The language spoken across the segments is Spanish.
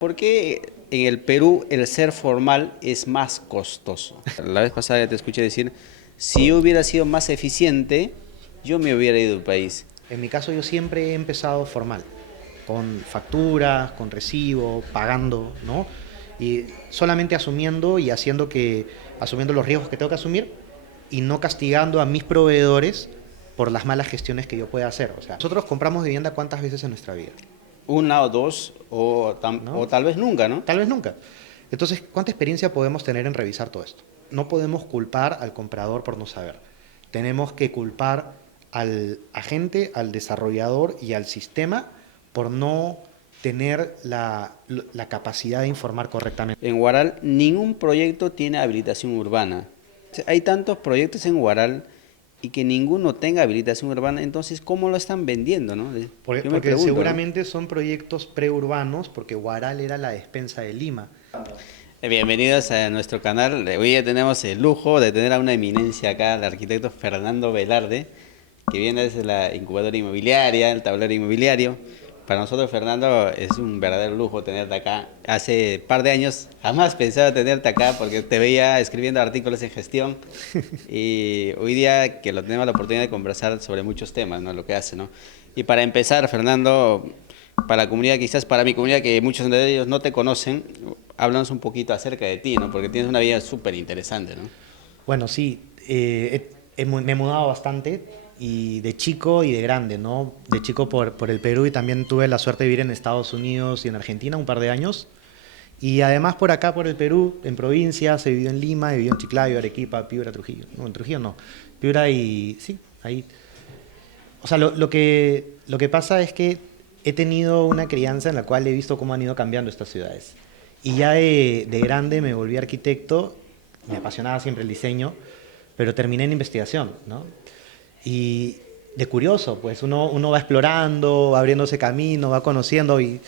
¿Por qué en el Perú el ser formal es más costoso? La vez pasada te escuché decir, si yo hubiera sido más eficiente, yo me hubiera ido del país. En mi caso yo siempre he empezado formal, con facturas, con recibo, pagando, ¿no? Y solamente asumiendo y asumiendo los riesgos que tengo que asumir y no castigando a mis proveedores por las malas gestiones que yo pueda hacer. O sea, nosotros compramos vivienda cuántas veces en nuestra vida, Una o dos, o ¿no? tal vez nunca, ¿no? Tal vez nunca. Entonces, ¿cuánta experiencia podemos tener en revisar todo esto? No podemos culpar al comprador por no saber. Tenemos que culpar al agente, al desarrollador y al sistema por no tener la capacidad de informar correctamente. En Huaral ningún proyecto tiene habilitación urbana. O sea, hay tantos proyectos en Huaral y que ninguno tenga habilitación urbana, entonces ¿cómo lo están vendiendo, no? Porque, Yo me porque pregunto, ¿no? seguramente son proyectos preurbanos, porque Huaral era la despensa de Lima. Bienvenidos a nuestro canal. Hoy ya tenemos el lujo de tener a una eminencia acá, el arquitecto Fernando Velarde, que viene desde la incubadora inmobiliaria, el tablero inmobiliario. Para nosotros, Fernando, es un verdadero lujo tenerte acá. Hace par de años jamás pensaba tenerte acá porque te veía escribiendo artículos en gestión y hoy día que lo tenemos la oportunidad de conversar sobre muchos temas, ¿no? Lo que hace, ¿no? Y para empezar, Fernando, para la comunidad, quizás para mi comunidad, que muchos de ellos no te conocen, háblanos un poquito acerca de ti, ¿no? Porque tienes una vida súper interesante, ¿no? Bueno, sí, me he mudado bastante y de chico y de grande, ¿no? De chico por el Perú y también tuve la suerte de vivir en Estados Unidos y en Argentina un par de años. Y además por acá, por el Perú, en provincias, he vivido en Lima, he vivido en Chiclayo, Arequipa, Piura, Trujillo. No, en Trujillo no. Piura y... Sí, ahí. O sea, lo que pasa es que he tenido una crianza en la cual he visto cómo han ido cambiando estas ciudades. Y ya de grande me volví arquitecto, me apasionaba siempre el diseño, pero terminé en investigación, ¿no? Y de curioso, pues uno va explorando, va abriéndose camino, va conociendo y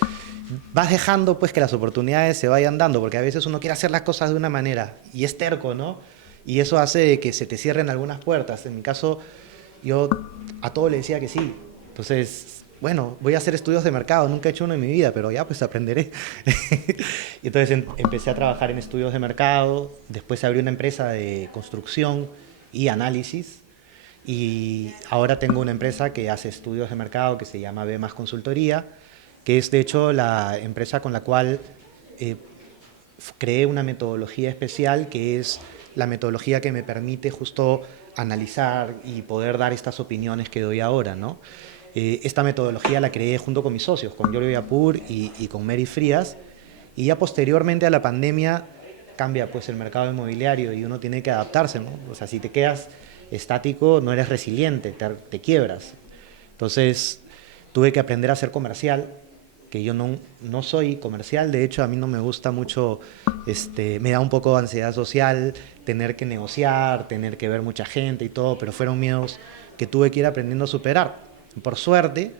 vas dejando pues que las oportunidades se vayan dando, porque a veces uno quiere hacer las cosas de una manera y es terco, ¿no? Y eso hace que se te cierren algunas puertas. En mi caso, yo a todo le decía que sí. Entonces, bueno, voy a hacer estudios de mercado, nunca he hecho uno en mi vida, pero ya pues aprenderé. Y entonces empecé a trabajar en estudios de mercado, después abrí una empresa de construcción y análisis, y ahora tengo una empresa que hace estudios de mercado que se llama B más Consultoría, que es de hecho la empresa con la cual eh, creé una metodología especial que es la metodología que me permite justo analizar y poder dar estas opiniones que doy ahora, ¿no? Esta metodología la creé junto con mis socios, con Giorgio Yapur y con Mary Frías, y ya posteriormente a la pandemia cambia pues el mercado inmobiliario y uno tiene que adaptarse, ¿no? O sea, si te quedas estático no eres resiliente, te quiebras. Entonces tuve que aprender a ser comercial, que yo no soy comercial, de hecho a mí no me gusta mucho, me da un poco de ansiedad social, tener que negociar, tener que ver mucha gente y todo, pero fueron miedos que tuve que ir aprendiendo a superar. Por suerte,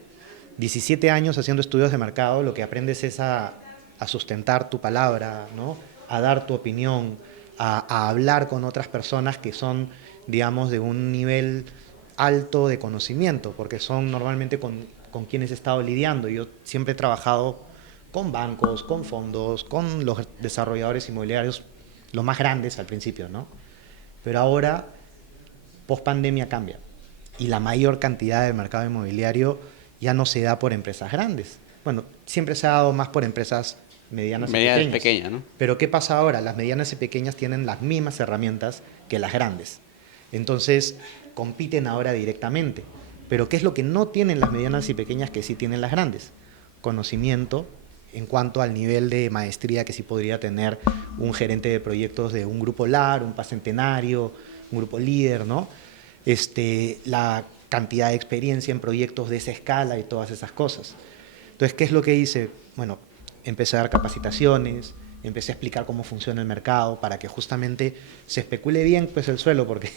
17 años haciendo estudios de mercado, lo que aprendes es a sustentar tu palabra, ¿no? A dar tu opinión, a hablar con otras personas que son, digamos, de un nivel alto de conocimiento, porque son normalmente con quienes he estado lidiando. Yo siempre he trabajado con bancos, con fondos, con los desarrolladores inmobiliarios, los más grandes al principio, ¿no? Pero ahora, post pandemia cambia y la mayor cantidad del mercado inmobiliario ya no se da por empresas grandes. Bueno, siempre se ha dado más por empresas medianas y Medida es pequeñas. pequeña, ¿no? Pero ¿qué pasa ahora? Las medianas y pequeñas tienen las mismas herramientas que las grandes. Entonces, compiten ahora directamente. Pero ¿qué es lo que no tienen las medianas y pequeñas que sí tienen las grandes? Conocimiento en cuanto al nivel de maestría que sí podría tener un gerente de proyectos de un grupo LAR, un Pacentenario, un grupo líder, ¿no? La cantidad de experiencia en proyectos de esa escala y todas esas cosas. Entonces, ¿qué es lo que hice? Bueno, empecé a dar capacitaciones, empecé a explicar cómo funciona el mercado para que justamente se especule bien pues el suelo, porque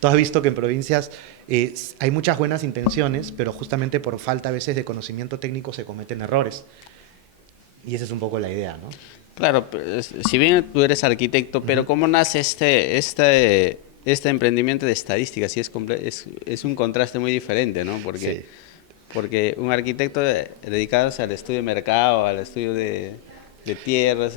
tú has visto que en provincias hay muchas buenas intenciones, pero justamente por falta a veces de conocimiento técnico se cometen errores. Y esa es un poco la idea, ¿no? Claro, pues, si bien tú eres arquitecto, Uh pero -huh. ¿cómo nace este emprendimiento de estadística? Sí, es un contraste muy diferente, ¿no? Sí. Porque un arquitecto dedicado al estudio de mercado, al estudio de tierras,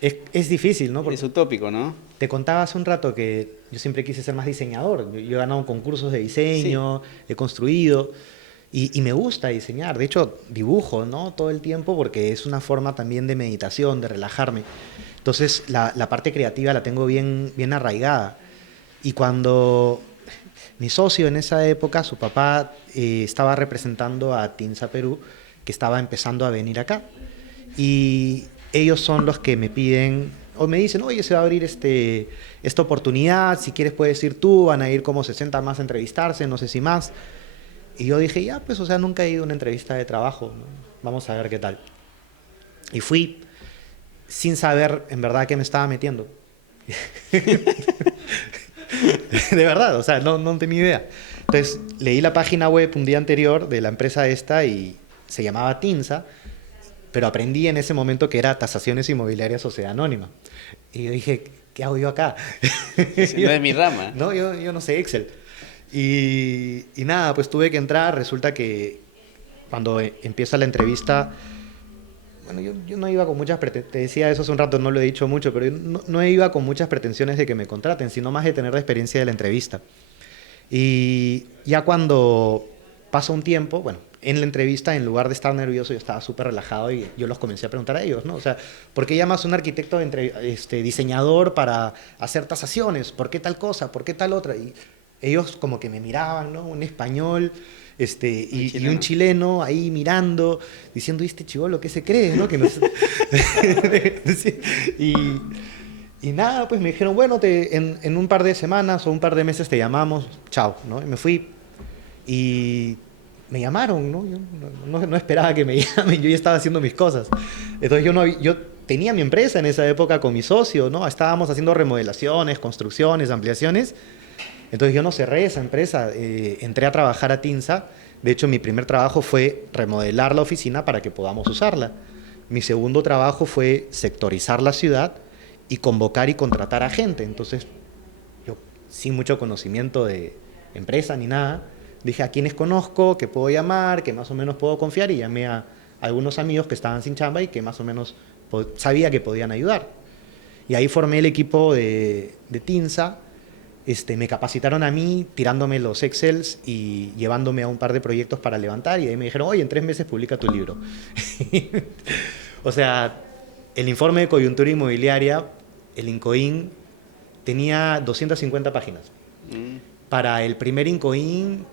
Es difícil, ¿no? Porque es utópico, ¿no? te contaba hace un rato que yo siempre quise ser más diseñador. Yo he ganado concursos de diseño, he construido y me gusta diseñar. De hecho, dibujo, ¿no? Todo el tiempo porque es una forma también de meditación, de relajarme. Entonces, la parte creativa la tengo bien arraigada. Y cuando mi socio en esa época, su papá estaba representando a Tinsa Perú, que estaba empezando a venir acá. Y ellos son los que me piden o me dicen, oye, se va a abrir esta oportunidad, si quieres puedes ir tú, van a ir como 60 más a entrevistarse, no sé si más. Y yo dije, ya, pues, o sea, nunca he ido a una entrevista de trabajo, ¿no? Vamos a ver qué tal. Y fui sin saber en verdad qué me estaba metiendo. De verdad, o sea, no tenía idea. Entonces, leí la página web un día anterior de la empresa esta y se llamaba Tinsa, pero aprendí en ese momento que era Tasaciones Inmobiliarias Sociedad Anónima. Y yo dije, ¿qué hago yo acá? Si no es mi rama. No, yo no sé Excel. Y nada, pues tuve que entrar. Resulta que cuando empieza la entrevista, bueno, yo no iba con muchas pretensiones, te decía eso hace un rato, no lo he dicho mucho, pero yo no iba con muchas pretensiones de que me contraten, sino más de tener la experiencia de la entrevista. Y ya cuando pasa un tiempo, bueno, en la entrevista, en lugar de estar nervioso, yo estaba súper relajado y yo los comencé a preguntar a ellos, ¿no? O sea, ¿por qué llamas a un arquitecto diseñador para hacer tasaciones? ¿Por qué tal cosa? ¿Por qué tal otra? Y ellos como que me miraban, ¿no? Un español y un chileno ahí mirando, diciendo, ¿y este chibolo qué se cree? ¿No? Que nos... y nada, pues me dijeron, bueno, en un par de semanas o un par de meses te llamamos, chao, ¿no? Y me fui y me llamaron, ¿no? Yo no esperaba que me llamen, yo ya estaba haciendo mis cosas. Entonces yo tenía mi empresa en esa época con mi socio, ¿no? Estábamos haciendo remodelaciones, construcciones, ampliaciones. Entonces yo no cerré esa empresa, entré a trabajar a Tinsa. De hecho, mi primer trabajo fue remodelar la oficina para que podamos usarla. Mi segundo trabajo fue sectorizar la ciudad y convocar y contratar a gente. Entonces, yo sin mucho conocimiento de empresa ni nada, dije a quienes conozco, que puedo llamar, que más o menos puedo confiar, y llamé a algunos amigos que estaban sin chamba y que más o menos sabía que podían ayudar. Y ahí formé el equipo de Tinsa. Me capacitaron a mí tirándome los Excels y llevándome a un par de proyectos para levantar, y ahí me dijeron, oye, en 3 meses publica tu libro. O sea, el informe de coyuntura inmobiliaria, el INCOIN, tenía 250 páginas. Para el primer INCOIN,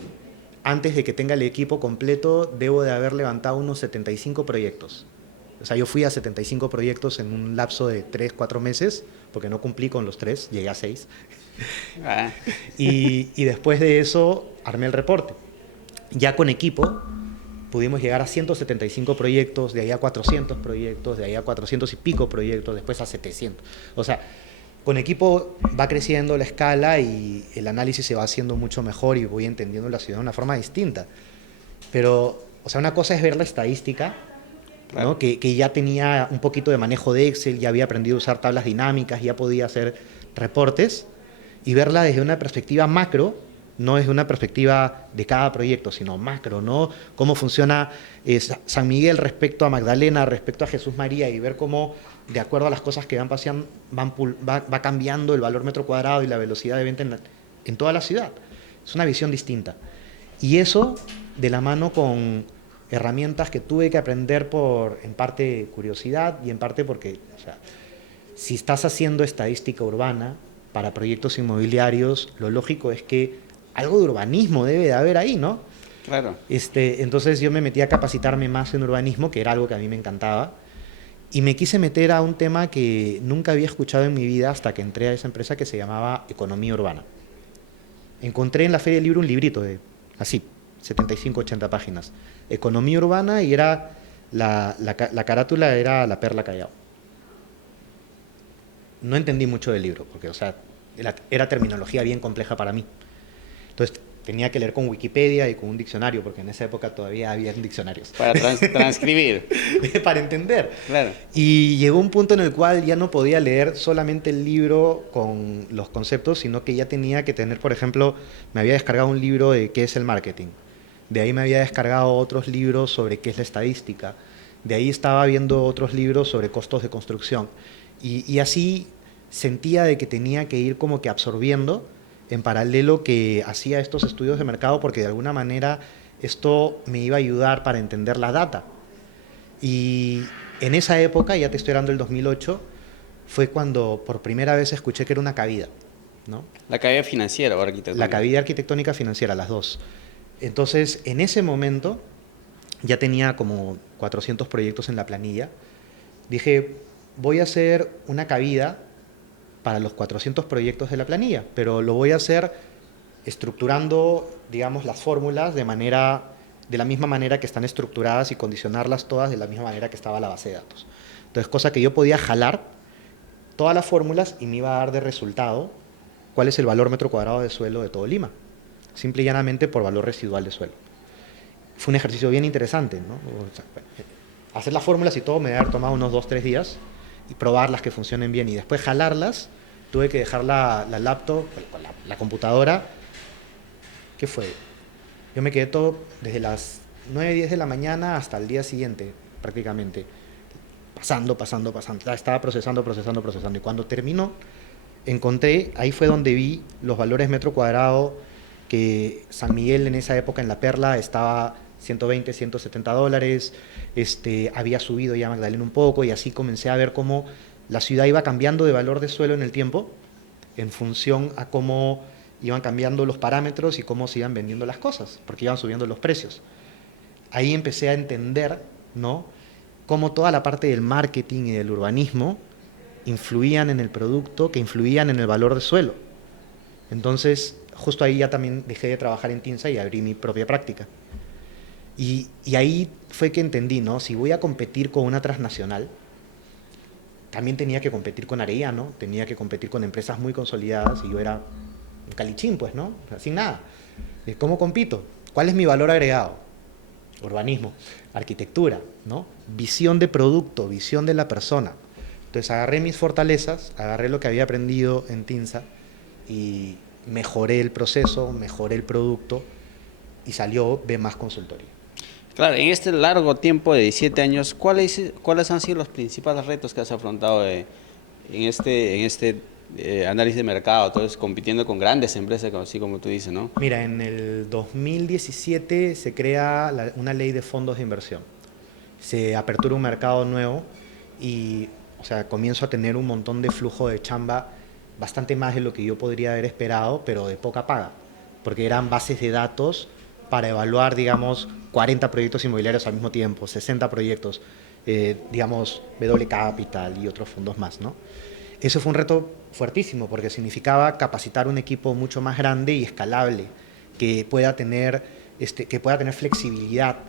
antes de que tenga el equipo completo, debo de haber levantado unos 75 proyectos. O sea, yo fui a 75 proyectos en un lapso de 3, 4 meses, porque no cumplí con los 3, llegué a 6. Y después de eso armé el reporte. Ya con equipo pudimos llegar a 175 proyectos, de ahí a 400 proyectos, de ahí a 400 y pico proyectos, después a 700. O sea, con equipo va creciendo la escala y el análisis se va haciendo mucho mejor y voy entendiendo la ciudad de una forma distinta. Pero, o sea, una cosa es ver la estadística, claro, ¿no? Que ya tenía un poquito de manejo de Excel, ya había aprendido a usar tablas dinámicas, ya podía hacer reportes, y verla desde una perspectiva macro, no desde una perspectiva de cada proyecto, sino macro, ¿no? Cómo funciona San Miguel respecto a Magdalena, respecto a Jesús María, y ver cómo, de acuerdo a las cosas que van pasando, va cambiando el valor metro cuadrado y la velocidad de venta en toda la ciudad. Es una visión distinta. Y eso de la mano con herramientas que tuve que aprender por, en parte, curiosidad y en parte porque, o sea, si estás haciendo estadística urbana para proyectos inmobiliarios, lo lógico es que algo de urbanismo debe de haber ahí, ¿no? Claro. Entonces yo me metí a capacitarme más en urbanismo, que era algo que a mí me encantaba, y me quise meter a un tema que nunca había escuchado en mi vida hasta que entré a esa empresa que se llamaba Economía Urbana. Encontré en la Feria del Libro un librito de, así, 75, 80 páginas. Economía Urbana, y era la carátula era La Perla Callao. No entendí mucho del libro, porque, o sea, era terminología bien compleja para mí. Entonces, tenía que leer con Wikipedia y con un diccionario, porque en esa época todavía había diccionarios. Para transcribir. Para entender. Claro. Y llegó un punto en el cual ya no podía leer solamente el libro con los conceptos, sino que ya tenía que tener, por ejemplo, me había descargado un libro de qué es el marketing. De ahí me había descargado otros libros sobre qué es la estadística. De ahí estaba viendo otros libros sobre costos de construcción. Y así sentía de que tenía que ir como que absorbiendo en paralelo que hacía estos estudios de mercado porque de alguna manera esto me iba a ayudar para entender la data. Y en esa época, ya te estoy hablando del 2008, fue cuando por primera vez escuché que era una cabida, ¿no? La caída financiera o arquitectónica. La cabida arquitectónica financiera, las dos. Entonces, en ese momento, ya tenía como 400 proyectos en la planilla. Dije, voy a hacer una cabida para los 400 proyectos de la planilla, pero lo voy a hacer estructurando, digamos, las fórmulas de la misma manera que están estructuradas y condicionarlas todas de la misma manera que estaba la base de datos. Entonces, cosa que yo podía jalar todas las fórmulas y me iba a dar de resultado cuál es el valor metro cuadrado de suelo de todo Lima, simple y llanamente por valor residual de suelo. Fue un ejercicio bien interesante, ¿no? O sea, hacer las fórmulas y todo me debe haber tomado unos 2-3 días y probarlas que funcionen bien y después jalarlas. Tuve que dejar la laptop, la computadora. ¿Qué fue? Yo me quedé todo desde las 9-10 de la mañana hasta el día siguiente, prácticamente. Pasando. Estaba procesando. Y cuando terminó, encontré, ahí fue donde vi los valores metro cuadrado, que San Miguel en esa época en La Perla estaba $120, $170, había subido ya Magdalena un poco y así comencé a ver cómo la ciudad iba cambiando de valor de suelo en el tiempo en función a cómo iban cambiando los parámetros y cómo se iban vendiendo las cosas, porque iban subiendo los precios. Ahí empecé a entender, ¿no?, cómo toda la parte del marketing y del urbanismo influían en el producto, que influían en el valor de suelo. Entonces, justo ahí ya también dejé de trabajar en Tinsa y abrí mi propia práctica. Y ahí fue que entendí, ¿no? Si voy a competir con una transnacional, también tenía que competir con Arellano, tenía que competir con empresas muy consolidadas y yo era un calichín, pues, ¿no? O sea, sin nada. ¿Cómo compito? ¿Cuál es mi valor agregado? Urbanismo, arquitectura, ¿no? Visión de producto, visión de la persona. Entonces agarré mis fortalezas, agarré lo que había aprendido en Tinsa y mejoré el proceso, mejoré el producto y salió B+ Consultoría. Claro, en este largo tiempo de 17 años, ¿cuáles han sido los principales retos que has afrontado en este análisis de mercado? Entonces, compitiendo con grandes empresas, así como tú dices, ¿no? Mira, en el 2017 se crea una ley de fondos de inversión. Se apertura un mercado nuevo y, o sea, comienzo a tener un montón de flujo de chamba, bastante más de lo que yo podría haber esperado, pero de poca paga, porque eran bases de datos para evaluar, digamos, 40 proyectos inmobiliarios al mismo tiempo, 60 proyectos, digamos, W Capital y otros fondos más, ¿no? Eso fue un reto fuertísimo porque significaba capacitar un equipo mucho más grande y escalable, que pueda tener flexibilidad,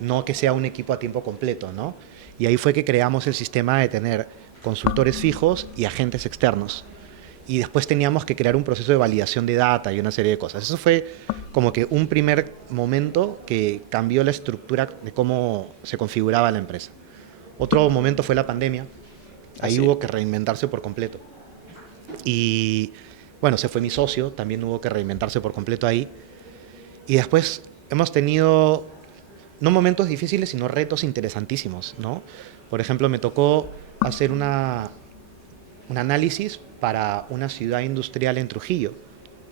no que sea un equipo a tiempo completo, ¿no? Y ahí fue que creamos el sistema de tener consultores fijos y agentes externos. Y después teníamos que crear un proceso de validación de data y una serie de cosas. Eso fue como que un primer momento que cambió la estructura de cómo se configuraba la empresa. Otro momento fue la pandemia. Ahí hubo que reinventarse por completo. Y bueno, se fue mi socio, también hubo que reinventarse por completo ahí. Y después hemos tenido no momentos difíciles, sino retos interesantísimos, ¿no? Por ejemplo, me tocó hacer un análisis para una ciudad industrial en Trujillo,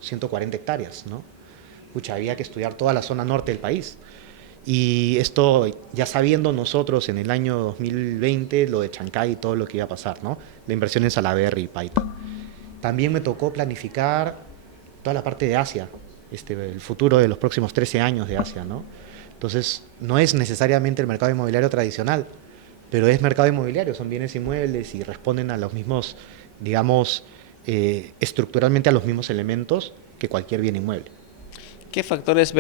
140 hectáreas, ¿no? Pucha, había que estudiar toda la zona norte del país. Y esto ya sabiendo nosotros en el año 2020 lo de Chancay y todo lo que iba a pasar, ¿no? La inversión en Salaberry y Paita. También me tocó planificar toda la parte de Asia, el futuro de los próximos 13 años de Asia, ¿no? Entonces, no es necesariamente el mercado inmobiliario tradicional, pero es mercado inmobiliario, son bienes inmuebles y responden a los mismos, digamos, estructuralmente a los mismos elementos que cualquier bien inmueble. ¿Qué factores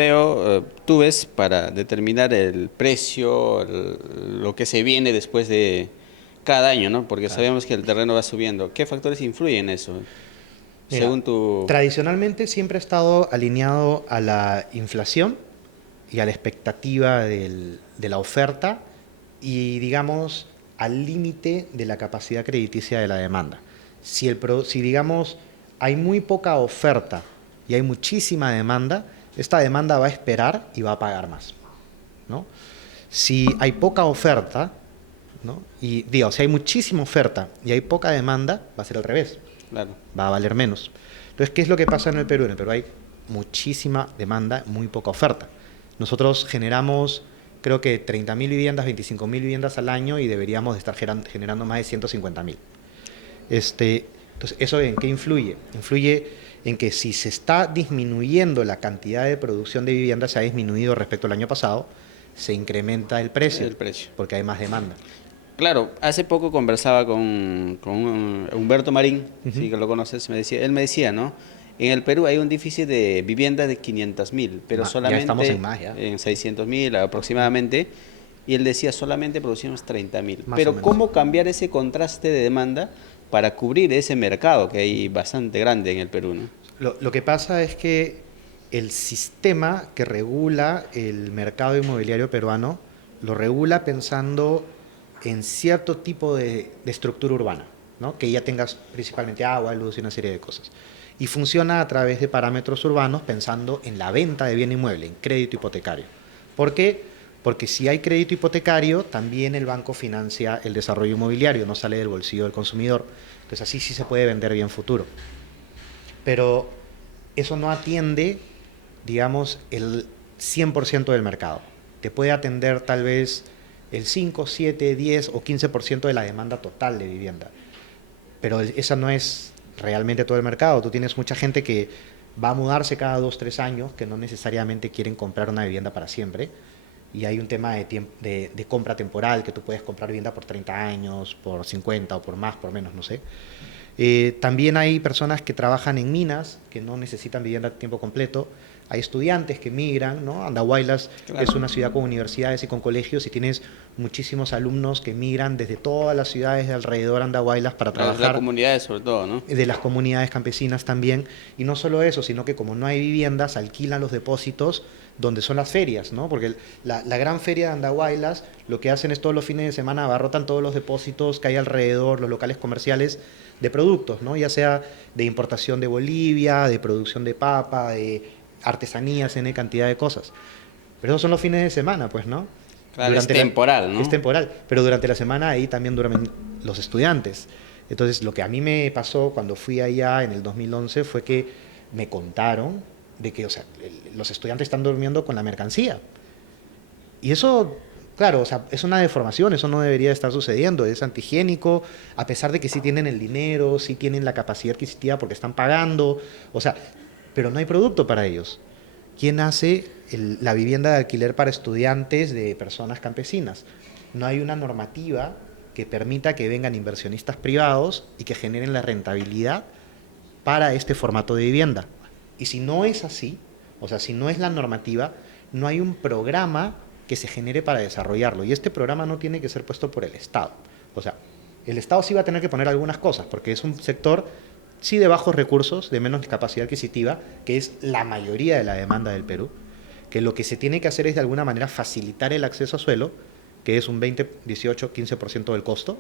tú ves para determinar el precio, lo que se viene después de cada año, ¿no? Porque Claro. sabemos que el terreno va subiendo. ¿Qué factores influyen en eso? Mira, Según tu... tradicionalmente siempre ha estado alineado a la inflación y a la expectativa de la oferta y, digamos, al límite de la capacidad crediticia de la demanda. Si, digamos, hay muy poca oferta y hay muchísima demanda, esta demanda va a esperar y va a pagar más, ¿no? Si hay poca oferta ¿no? Y digo, si hay muchísima oferta y hay poca demanda, va a ser al revés, Claro. va a valer menos. Entonces, ¿qué es lo que pasa en el Perú? En el Perú hay muchísima demanda, muy poca oferta. Nosotros generamos, creo que 30.000 viviendas, 25.000 viviendas al año y deberíamos de estar generando más de 150.000. Entonces, ¿eso en qué influye? Influye en que si se está disminuyendo la cantidad de producción de viviendas, se ha disminuido respecto al año pasado, se incrementa el precio, porque hay más demanda. Claro, hace poco conversaba con Humberto Marín, sí que lo conoces, él me decía, ¿no? En el Perú hay un déficit de viviendas de 500.000, pero Ya estamos solamente en más, ya. en 600.000 aproximadamente, y él decía solamente producimos 30.000. Más o Pero menos. ¿cómo cambiar ese contraste de demanda para cubrir ese mercado que hay bastante grande en el Perú, ¿no? Lo que pasa es que el sistema que regula el mercado inmobiliario peruano lo regula pensando en cierto tipo de estructura urbana, ¿no? Que ya tengas principalmente agua, luz y una serie de cosas. Y funciona a través de parámetros urbanos pensando en la venta de bien inmueble, en crédito hipotecario. ¿Por qué? Porque si hay crédito hipotecario, también el banco financia el desarrollo inmobiliario, no sale del bolsillo del consumidor. Entonces así sí se puede vender bien futuro. Pero eso no atiende, digamos, el 100% del mercado. Te puede atender tal vez el 5, 7, 10 o 15% de la demanda total de vivienda. Pero esa no es realmente todo el mercado. Tú tienes mucha gente que va a mudarse cada 2, 3 años, que no necesariamente quieren comprar una vivienda para siempre. Y hay un tema de compra temporal, que tú puedes comprar vivienda por 30 años, por 50 o por más, por menos, no sé. También hay personas que trabajan en minas, que no necesitan vivienda a tiempo completo. Hay estudiantes que migran, ¿no? Andahuaylas Claro. es una ciudad con universidades y con colegios y tienes muchísimos alumnos que migran desde todas las ciudades de alrededor de Andahuaylas para Las trabajar, comunidades sobre todo, ¿no? de las comunidades campesinas también. Y no solo eso, sino que como no hay viviendas, alquilan los depósitos donde son las ferias, ¿no? Porque la gran feria de Andahuaylas lo que hacen es todos los fines de semana abarrotan todos los depósitos que hay alrededor, los locales comerciales de productos, ¿no? Ya sea de importación de Bolivia, de producción de papa, de artesanías, en cantidad de cosas. Pero esos son los fines de semana, pues, ¿no? Claro, es temporal, ¿no? Es temporal, pero durante la semana ahí también duermen los estudiantes. Entonces, lo que a mí me pasó cuando fui allá en el 2011 fue que me contaron de que, o sea, los estudiantes están durmiendo con la mercancía. Y eso, claro, o sea, es una deformación, eso no debería estar sucediendo, es antihigiénico, a pesar de que sí tienen el dinero, sí tienen la capacidad adquisitiva porque están pagando, o sea, pero no hay producto para ellos. ¿Quién hace la vivienda de alquiler para estudiantes de personas campesinas? No hay una normativa que permita que vengan inversionistas privados y que generen la rentabilidad para este formato de vivienda. Y si no es así, o sea, si no es la normativa, no hay un programa que se genere para desarrollarlo. Y este programa no tiene que ser puesto por el Estado. O sea, el Estado sí va a tener que poner algunas cosas, porque es un sector sí de bajos recursos, de menos capacidad adquisitiva, que es la mayoría de la demanda del Perú, que lo que se tiene que hacer es de alguna manera facilitar el acceso a suelo, que es un 20, 18, 15% del costo,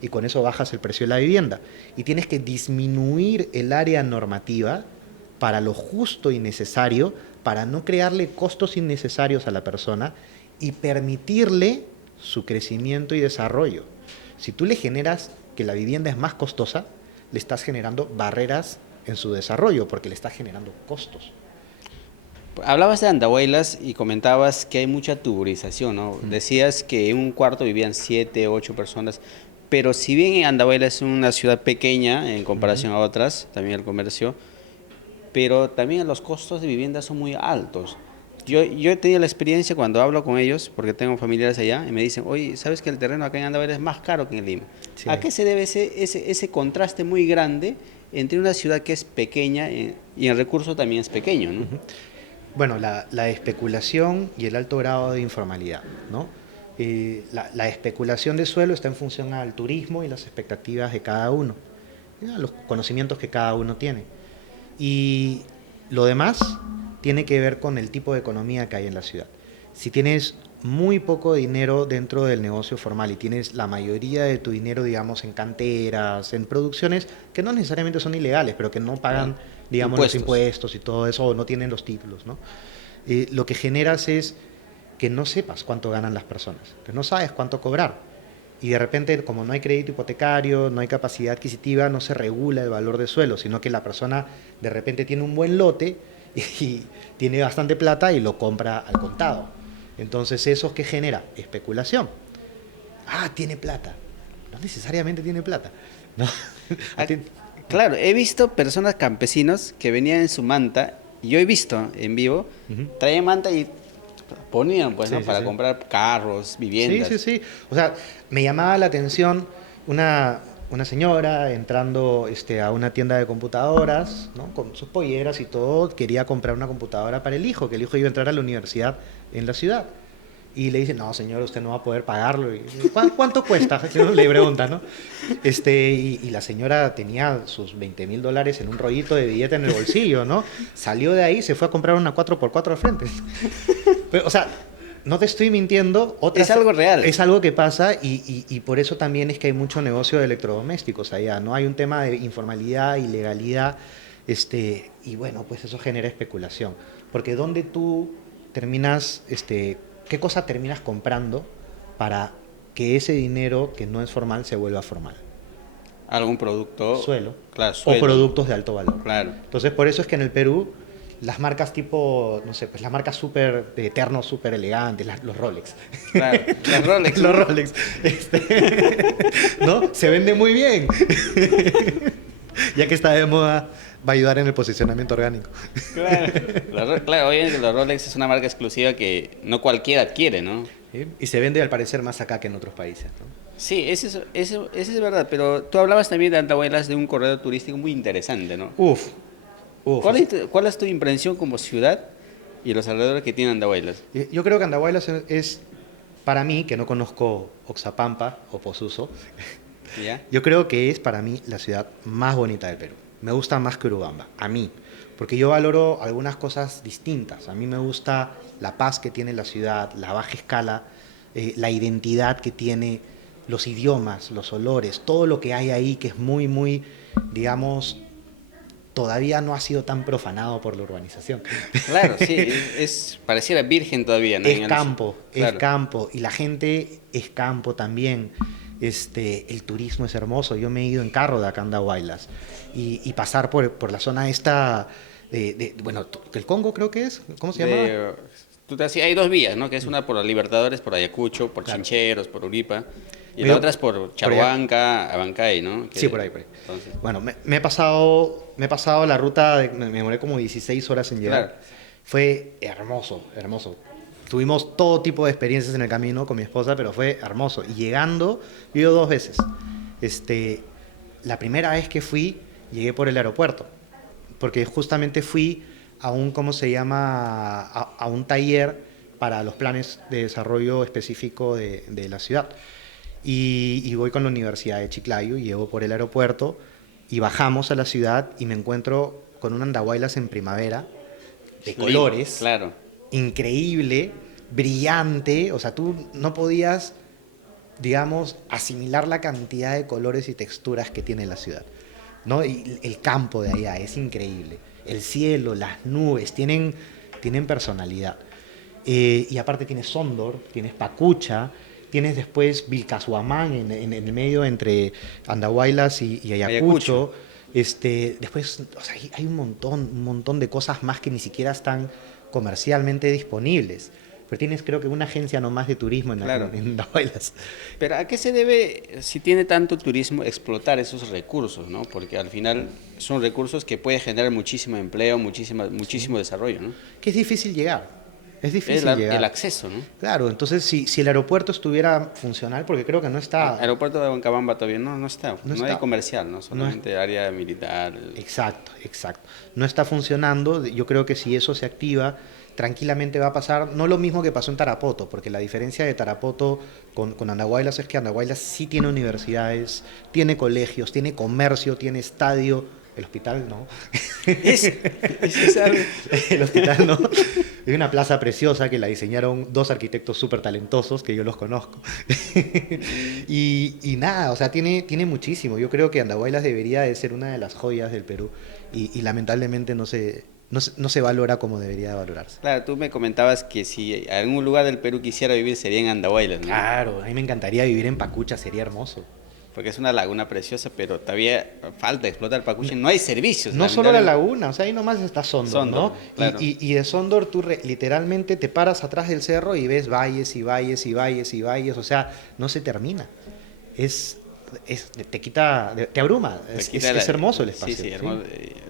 y con eso bajas el precio de la vivienda. Y tienes que disminuir el área normativa para lo justo y necesario, para no crearle costos innecesarios a la persona y permitirle su crecimiento y desarrollo. Si tú le generas que la vivienda es más costosa, le estás generando barreras en su desarrollo porque le estás generando costos. Hablabas de Andahuaylas y comentabas que hay mucha tuburización, ¿no? Decías que en un cuarto vivían 7, 8 personas, pero si bien Andahuaylas es una ciudad pequeña en comparación a otras, también el comercio, pero también los costos de vivienda son muy altos. Yo he tenido la experiencia cuando hablo con ellos, porque tengo familiares allá, y me dicen, oye, ¿sabes que el terreno acá en Andahuaylas es más caro que en Lima? Sí. ¿A qué se debe ese contraste muy grande entre una ciudad que es pequeña y el recurso también es pequeño, ¿no? Bueno, la especulación y el alto grado de informalidad, ¿no? La especulación de suelo está en función al turismo y las expectativas de cada uno, a los conocimientos que cada uno tiene. Y lo demás tiene que ver con el tipo de economía que hay en la ciudad. Si tienes muy poco dinero dentro del negocio formal y tienes la mayoría de tu dinero, digamos, en canteras, en producciones que no necesariamente son ilegales, pero que no pagan, digamos, los impuestos y todo eso, o no tienen los títulos, ¿no? Lo que generas es que no sepas cuánto ganan las personas, que no sabes cuánto cobrar. y de repente, como no hay crédito hipotecario, no hay capacidad adquisitiva, no se regula el valor del suelo, sino que la persona de repente tiene un buen lote y tiene bastante plata y lo compra al contado. Entonces, ¿eso qué genera? Especulación. Ah, tiene plata. No necesariamente tiene plata. ¿No? Ah, claro, he visto personas campesinos que venían en su manta, y yo he visto en vivo, Ujú. traían manta y ponían, pues, Sí, ¿no? sí, Para sí. comprar carros, viviendas. Sí, sí, sí. O sea, me llamaba la atención una señora entrando a una tienda de computadoras, ¿no? Con sus polleras y todo, quería comprar una computadora para el hijo, que el hijo iba a entrar a la universidad en la ciudad. Y le dice, no, señor, usted no va a poder pagarlo. Y, ¿cuánto cuesta? Le pregunta, ¿no? Y la señora tenía sus $20,000 en un rollito de billete en el bolsillo, ¿no? Salió de ahí, se fue a comprar una 4x4 al frente. Pero, o sea, no te estoy mintiendo. Es algo real. Es algo que pasa y por eso también es que hay mucho negocio de electrodomésticos allá, ¿no? Hay un tema de informalidad, ilegalidad, y bueno, pues eso genera especulación. Porque ¿dónde tú terminas, qué cosa terminas comprando para que ese dinero que no es formal se vuelva formal? Algún producto, Suelo. claro, O suelo, productos de alto valor. claro, Entonces, por eso es que en el Perú las marcas tipo, no sé, pues las marcas súper de eternos, súper elegantes, los Rolex. claro. Las Rolex, Los ¿no? Rolex. ¿No? Se vende muy bien. Ya que está de moda, va a ayudar en el posicionamiento orgánico. Claro, claro, obviamente los Rolex es una marca exclusiva que no cualquiera adquiere, ¿no? ¿Sí? Y se vende al parecer más acá que en otros países, ¿no? Sí, eso es verdad, pero tú hablabas también de Andahuaylas de un corredor turístico muy interesante, ¿no? Uf, uf. Cuál es tu impresión como ciudad y los alrededores que tiene Andahuaylas? Yo creo que Andahuaylas es, para mí, que no conozco Oxapampa o Posuso, ¿Ya? yo creo que es para mí la ciudad más bonita del Perú. Me gusta más que Urubamba, a mí, porque yo valoro algunas cosas distintas. A mí me gusta la paz que tiene la ciudad, la baja escala, la identidad que tiene, los idiomas, los olores, todo lo que hay ahí que es muy, muy, digamos, todavía no ha sido tan profanado por la urbanización. Claro, sí, pareciera virgen todavía, ¿no? Es Claro, campo, y la gente es campo también. El turismo es hermoso. Yo me he ido en carro de acá a Andahuaylas y pasar por la zona esta, bueno, del Congo creo que es, ¿cómo se llama? hay dos vías, ¿no? Que es una por los Libertadores, por Ayacucho, por Claro. Chincheros, por Uripa, y la Pero- otra es por por allá. Chahuanca, Abancay, ¿no? Sí, por ahí, por ahí. Entonces, Bueno, me he pasado la ruta, me demoré como 16 horas en llegar. claro. Fue hermoso, hermoso. Tuvimos todo tipo de experiencias en el camino con mi esposa, pero fue hermoso. Y llegando, yo he ido 2 veces. La primera vez que fui, llegué por el aeropuerto, porque justamente fui a un, ¿cómo se llama? A un taller para los planes de desarrollo específico de la ciudad. Y voy con la Universidad de Chiclayo, y llego por el aeropuerto y bajamos a la ciudad y me encuentro con un Andahuaylas en primavera, de Lindo, colores, claro. increíble, brillante. O sea, tú no podías, digamos, asimilar la cantidad de colores y texturas que tiene la ciudad, ¿no? Y el campo de allá es increíble. El cielo, las nubes, tienen personalidad. Y aparte tienes Sondor, tienes Pacucha, tienes después Vilcashuamán en el medio entre Andahuaylas y Ayacucho. Después, o sea, hay un montón de cosas más que ni siquiera están comercialmente disponibles. Pero tienes, creo que, una agencia nomás de turismo Claro. en Andahuaylas. Pero ¿a qué se debe, si tiene tanto turismo, explotar esos recursos, ¿no? Porque al final son recursos que pueden generar muchísimo empleo, muchísimo desarrollo, ¿no? Que es difícil llegar. Es Es difícil llegar. el acceso, ¿no? Claro, entonces si el aeropuerto estuviera funcional, porque creo que no está. Aeropuerto de Huancabamba todavía no está, no hay está. comercial, ¿no? No es- Solamente área militar. Exacto, exacto. No está funcionando. Yo creo que si eso se activa, tranquilamente va a pasar, no lo mismo que pasó en Tarapoto, porque la diferencia de Tarapoto con Andahuaylas es que Andahuaylas sí tiene universidades, tiene colegios, tiene comercio, tiene estadio, el hospital no. Es algo. El hospital no. Es una plaza preciosa que la diseñaron dos arquitectos súper talentosos que yo los conozco. Y nada, o sea, tiene muchísimo. Yo creo que Andahuaylas debería de ser una de las joyas del Perú y lamentablemente no se valora como debería de valorarse. Claro, tú me comentabas que si algún lugar del Perú quisiera vivir sería en Andahuaylas, ¿no? Claro, a mí me encantaría vivir en Pacucha, sería hermoso. Porque es una laguna preciosa, pero todavía falta explotar Pacucha. No hay servicios. No solo la lamentablemente. laguna, o sea, ahí nomás está Sondor, Sondor, ¿no? claro. Y de Sondor tú literalmente te paras atrás del cerro y ves valles y valles y valles y valles, o sea, no se termina. Es, te quita, te abruma, Te es, quita es hermoso el espacio. Sí, sí, hermoso.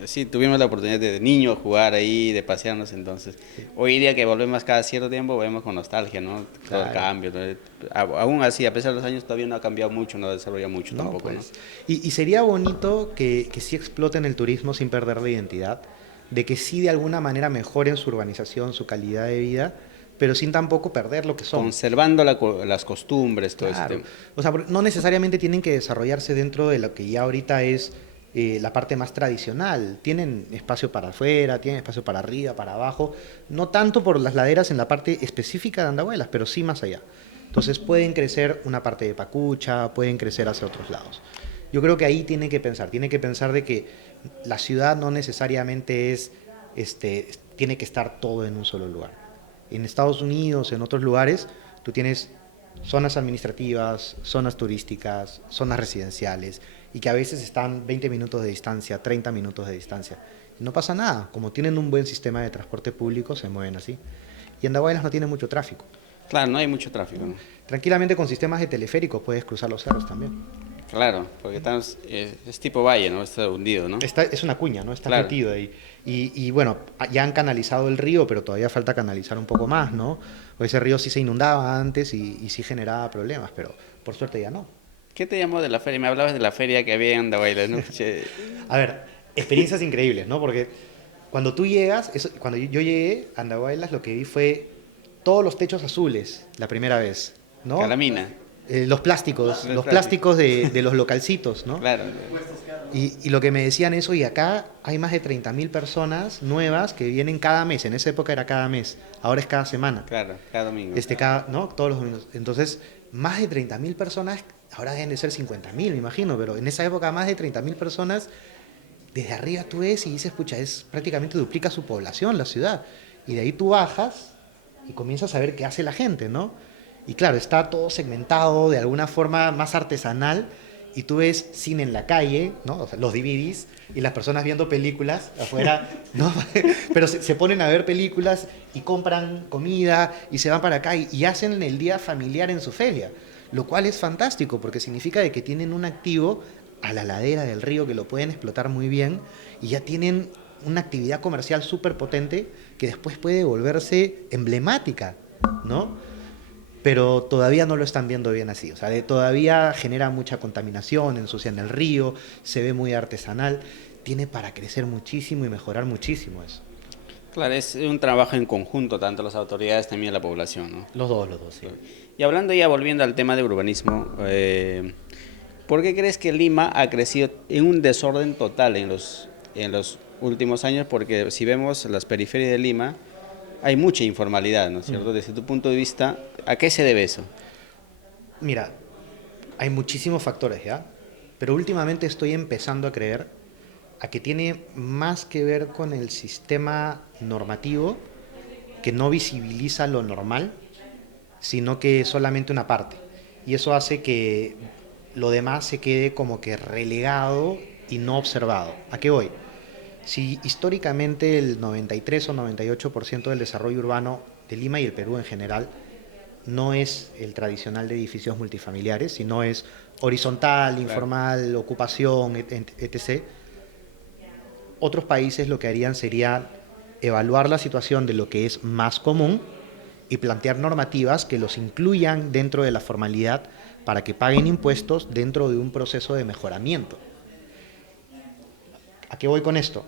Sí, tuvimos la oportunidad de niño jugar ahí, de pasearnos entonces. Hoy día que volvemos cada cierto tiempo, volvemos con nostalgia, ¿no? Todo el Claro. cambio, ¿no? Aún así, a pesar de los años, todavía no ha cambiado mucho, no ha desarrollado mucho No, tampoco, ¿no? pues. Y sería bonito que sí exploten el turismo sin perder la identidad, de que sí de alguna manera mejoren su urbanización, su calidad de vida, pero sin tampoco perder lo que son. Conservando las costumbres, todo ese Claro. tema. O sea, no necesariamente tienen que desarrollarse dentro de lo que ya ahorita es la parte más tradicional. Tienen espacio para afuera, tienen espacio para arriba, para abajo. No tanto por las laderas en la parte específica de Andahuaylas, pero sí más allá. Entonces pueden crecer una parte de Pacucha, pueden crecer hacia otros lados. Yo creo que ahí tiene que pensar de que la ciudad no necesariamente es, tiene que estar todo en un solo lugar. En Estados Unidos, en otros lugares, tú tienes zonas administrativas, zonas turísticas, zonas residenciales, y que a veces están 20 minutos de distancia, 30 minutos de distancia. Y no pasa nada, como tienen un buen sistema de transporte público, se mueven así. Y Andahuaylas no tiene mucho tráfico. Claro, no hay mucho tráfico, ¿no? Tranquilamente con sistemas de teleférico puedes cruzar los cerros también. Claro, porque estamos, es tipo valle, ¿no? Está hundido, ¿no? Es una cuña, ¿no? Está Claro. metido ahí. Y bueno, ya han canalizado el río, pero todavía falta canalizar un poco más, ¿no? O ese río sí se inundaba antes y sí generaba problemas, pero por suerte ya no. ¿Qué te llamó de la feria? Me hablabas de la feria que había en Andahuaylas, ¿no? A ver, experiencias increíbles, ¿no? Porque cuando tú llegas, cuando yo llegué a Andahuaylas, lo que vi fue todos los techos azules la primera vez, ¿no? Calamina. Los plásticos de los localcitos, ¿no? Claro. Y lo que me decían eso, y acá hay más de 30.000 personas nuevas que vienen cada mes. En esa época era cada mes, ahora es cada semana. Claro, cada domingo. ¿No? Todos los domingos. Entonces, más de 30.000 personas, ahora deben de ser 50.000, me imagino, pero en esa época más de 30.000 personas, desde arriba tú ves y dices, pucha, prácticamente duplica su población, la ciudad. Y de ahí tú bajas y comienzas a ver qué hace la gente, ¿no? Y claro, está todo segmentado de alguna forma más artesanal, y tú ves cine en la calle, ¿no? O sea, los DVDs y las personas viendo películas afuera, ¿no? Pero se ponen a ver películas y compran comida y se van para acá y hacen el día familiar en su feria, lo cual es fantástico porque significa de que tienen un activo a la ladera del río que lo pueden explotar muy bien y ya tienen una actividad comercial súper potente que después puede volverse emblemática, ¿no? Pero todavía no lo están viendo bien así. O sea, todavía genera mucha contaminación, ensucian el río, se ve muy artesanal. Tiene para crecer muchísimo y mejorar muchísimo eso. Claro, es un trabajo en conjunto, tanto las autoridades también la población, ¿no? Los dos, sí. Y hablando ya, volviendo al tema de urbanismo, ¿por qué crees que Lima ha crecido en un desorden total en los últimos años? Porque si vemos las periferias de Lima, hay mucha informalidad, ¿no es cierto? Desde tu punto de vista, ¿a qué se debe eso? Mira, hay muchísimos factores, ¿ya? Pero últimamente estoy empezando a creer a que tiene más que ver con el sistema normativo que no visibiliza lo normal, sino que es solamente una parte. Y eso hace que lo demás se quede como que relegado y no observado. ¿A qué voy? Si históricamente el 93 o 98% del desarrollo urbano de Lima y el Perú en general no es el tradicional de edificios multifamiliares, sino es horizontal, informal, ocupación, etc. Otros países lo que harían sería evaluar la situación de lo que es más común y plantear normativas que los incluyan dentro de la formalidad para que paguen impuestos dentro de un proceso de mejoramiento. ¿A qué voy con esto?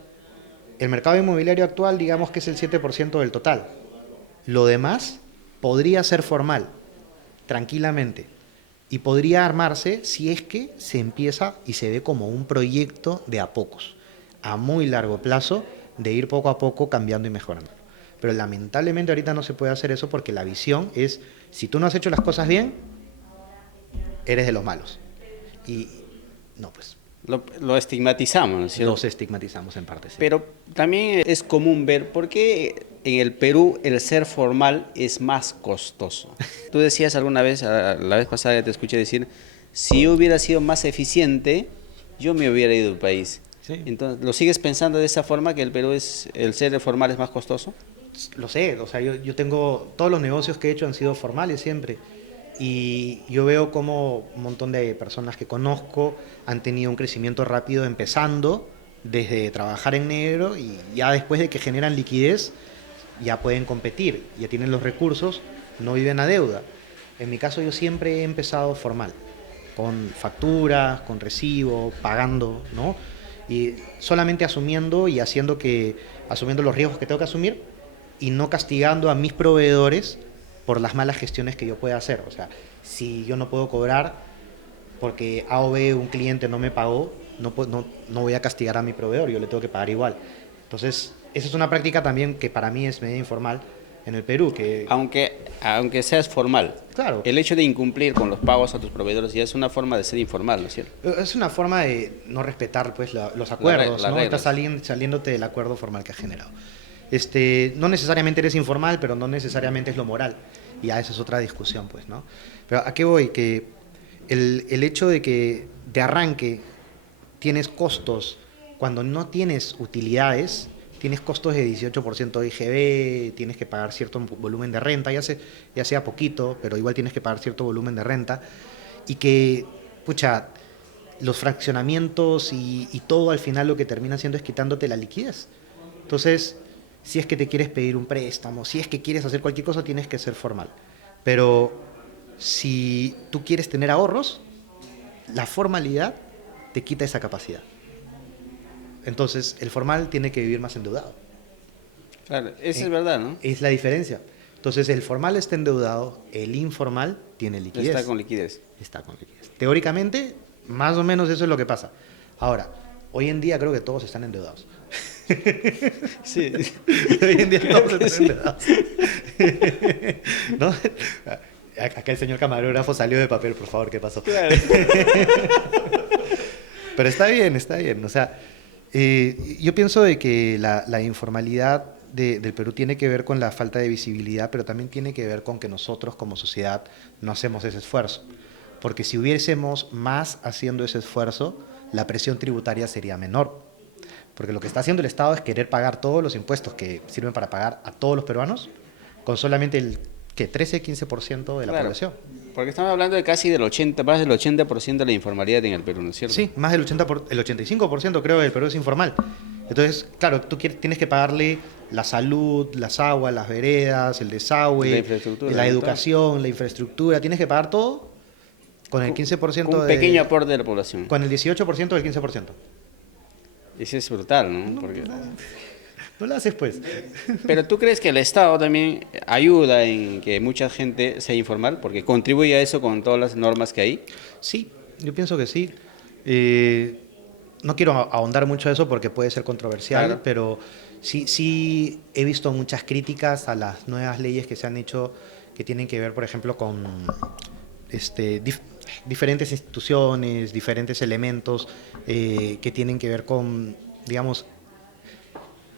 El mercado inmobiliario actual, digamos que es el 7% del total. Lo demás podría ser formal, tranquilamente, y podría armarse si es que se empieza y se ve como un proyecto de a pocos, a muy largo plazo, de ir poco a poco cambiando y mejorando. Pero lamentablemente ahorita no se puede hacer eso porque la visión es, si tú no has hecho las cosas bien, eres de los malos. Y no, pues Lo estigmatizamos, ¿no es cierto? Los estigmatizamos en parte, sí. Pero también es común ver por qué en el Perú el ser formal es más costoso. Tú decías alguna vez, la vez pasada que te escuché decir, si yo hubiera sido más eficiente, yo me hubiera ido del país. Sí. Entonces, ¿lo sigues pensando de esa forma, que el Perú es, el ser formal es más costoso? Lo sé, o sea, yo tengo, todos los negocios que he hecho han sido formales siempre. Y yo veo como un montón de personas que conozco han tenido un crecimiento rápido empezando desde trabajar en negro y ya después de que generan liquidez ya pueden competir, ya tienen los recursos, no viven a deuda. En mi caso yo siempre he empezado formal, con facturas, con recibo, pagando, ¿no? Y solamente asumiendo y asumiendo los riesgos que tengo que asumir y no castigando a mis proveedores por las malas gestiones que yo pueda hacer. O sea, si yo no puedo cobrar porque A o B, un cliente no me pagó, no voy a castigar a mi proveedor, yo le tengo que pagar igual. Entonces, esa es una práctica también que para mí es medio informal en el Perú, que, Aunque seas formal, claro, el hecho de incumplir con los pagos a tus proveedores ya es una forma de ser informal, ¿no es cierto? es una forma de no respetar pues, los acuerdos, Las ¿no? Estás reglas. saliéndote del acuerdo formal que has generado. No necesariamente eres informal, pero no necesariamente es lo moral. Y ya esa es otra discusión, pues, ¿no? Pero ¿a qué voy? Que el hecho de que de arranque tienes costos cuando no tienes utilidades, tienes costos de 18% de IGB, tienes que pagar cierto volumen de renta, ya sea poquito, pero igual tienes que pagar cierto volumen de renta, y que, pucha, los fraccionamientos y todo al final lo que termina haciendo es quitándote la liquidez. Entonces, si es que te quieres pedir un préstamo, si es que quieres hacer cualquier cosa, tienes que ser formal. Pero si tú quieres tener ahorros, la formalidad te quita esa capacidad. Entonces, el formal tiene que vivir más endeudado. Claro, eso es verdad, ¿no? Es la diferencia. Entonces, el formal está endeudado, el informal tiene liquidez. Está con liquidez. Está con liquidez. Teóricamente, más o menos eso es lo que pasa. Ahora, hoy en día creo que todos están endeudados. Sí. Hoy en día todos Creo que están sí. endeudados. ¿No? Acá el señor camarógrafo salió de papel, por favor, ¿qué pasó? Claro. Pero está bien, está bien. O sea, yo pienso de que la informalidad del Perú tiene que ver con la falta de visibilidad, pero también tiene que ver con que nosotros como sociedad no hacemos ese esfuerzo. Porque si hubiésemos más haciendo ese esfuerzo, la presión tributaria sería menor. Porque lo que está haciendo el Estado es querer pagar todos los impuestos que sirven para pagar a todos los peruanos con solamente el que 13-15% de la Claro, población. porque estamos hablando de casi del 80, más del 80% de la informalidad en el Perú, ¿no es cierto? Sí, más del 85% creo del Perú es informal. Entonces, claro, tienes que pagarle la salud, las aguas, las veredas, el La desagüe, infraestructura, la ¿no? educación, la infraestructura, tienes que pagar todo con el 15% Con un pequeño aporte de la población. con el 18% del 15%. Eso es brutal, ¿no? Porque... No lo haces pues. Pero ¿tú crees que el Estado también ayuda en que mucha gente sea informal? Porque contribuye a eso con todas las normas que hay. Sí, yo pienso que sí. No quiero ahondar mucho a eso porque puede ser controversial, Claro. pero sí he visto muchas críticas a las nuevas leyes que se han hecho que tienen que ver, por ejemplo, con diferentes instituciones, diferentes elementos que tienen que ver con, digamos,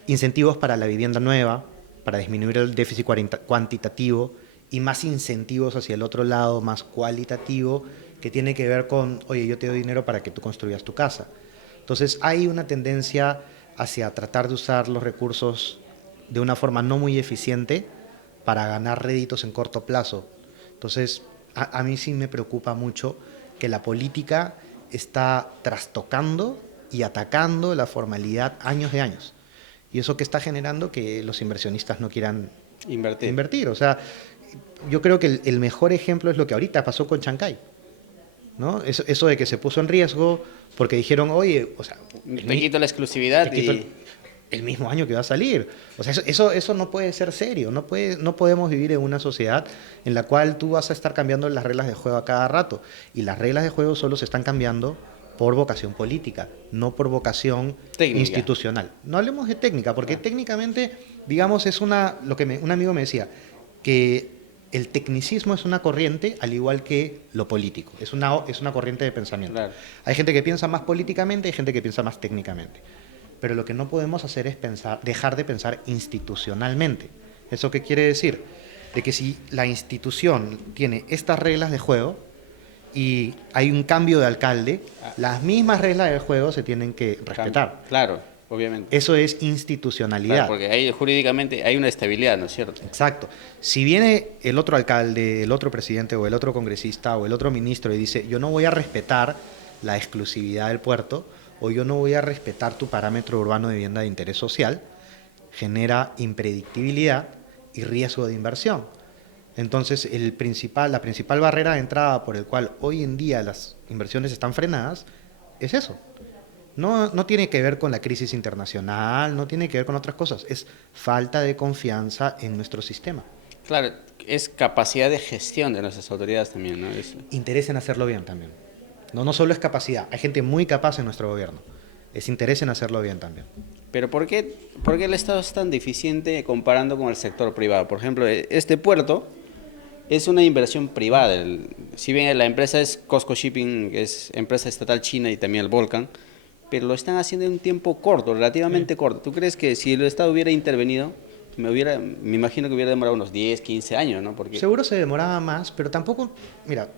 incentivos para la vivienda nueva, para disminuir el déficit cuantitativo y más incentivos hacia el otro lado, más cualitativo, que tiene que ver con, oye, yo te doy dinero para que tú construyas tu casa. Entonces hay una tendencia hacia tratar de usar los recursos de una forma no muy eficiente para ganar réditos en corto plazo. Entonces, a mí sí me preocupa mucho que la política está trastocando y atacando la formalidad años de años. Y eso que está generando que los inversionistas no quieran invertir. O sea, yo creo que el mejor ejemplo es lo que ahorita pasó con Chancay, ¿no? Eso de que se puso en riesgo porque dijeron, oye, o sea, Te quito la exclusividad te quito y... el mismo año que va a salir. O sea, eso no puede ser serio. No podemos vivir en una sociedad en la cual tú vas a estar cambiando las reglas de juego a cada rato. Y las reglas de juego solo se están cambiando por vocación política, no por vocación Técnica. institucional. No hablemos de técnica, porque técnicamente, digamos, es un amigo me decía, que el tecnicismo es una corriente, al igual que lo político. Es una corriente de pensamiento. Claro. Hay gente que piensa más políticamente, hay gente que piensa más técnicamente. Pero lo que no podemos hacer es dejar de pensar institucionalmente. ¿Eso qué quiere decir? De que si la institución tiene estas reglas de juego y hay un cambio de alcalde, las mismas reglas del juego se tienen que respetar. Claro, obviamente. Eso es Claro, institucionalidad. porque ahí jurídicamente hay una estabilidad, ¿no es cierto? Exacto. Si viene el otro alcalde, el otro presidente o el otro congresista o el otro ministro y dice, yo no voy a respetar la exclusividad del puerto o yo no voy a respetar tu parámetro urbano de vivienda de interés social, genera impredictibilidad y riesgo de inversión. Entonces, la principal barrera de entrada por el cual hoy en día las inversiones están frenadas es eso. No tiene que ver con la crisis internacional, no tiene que ver con otras cosas, es falta de confianza en nuestro sistema. Claro, es capacidad de gestión de nuestras autoridades también, ¿no? Interés en hacerlo bien también. No solo es capacidad, hay gente muy capaz en nuestro gobierno, es interés en hacerlo bien también. Pero por qué el Estado es tan deficiente comparando con el sector privado? Por ejemplo, este puerto es una inversión privada. Si bien la empresa es COSCO Shipping, que es empresa estatal china, y también el Volcan, pero lo están haciendo en un tiempo corto, relativamente corto. ¿Tú crees que si el Estado hubiera intervenido, me imagino que hubiera demorado unos 10, 15 años, ¿no? Porque, Seguro se demoraba más, pero tampoco, mira,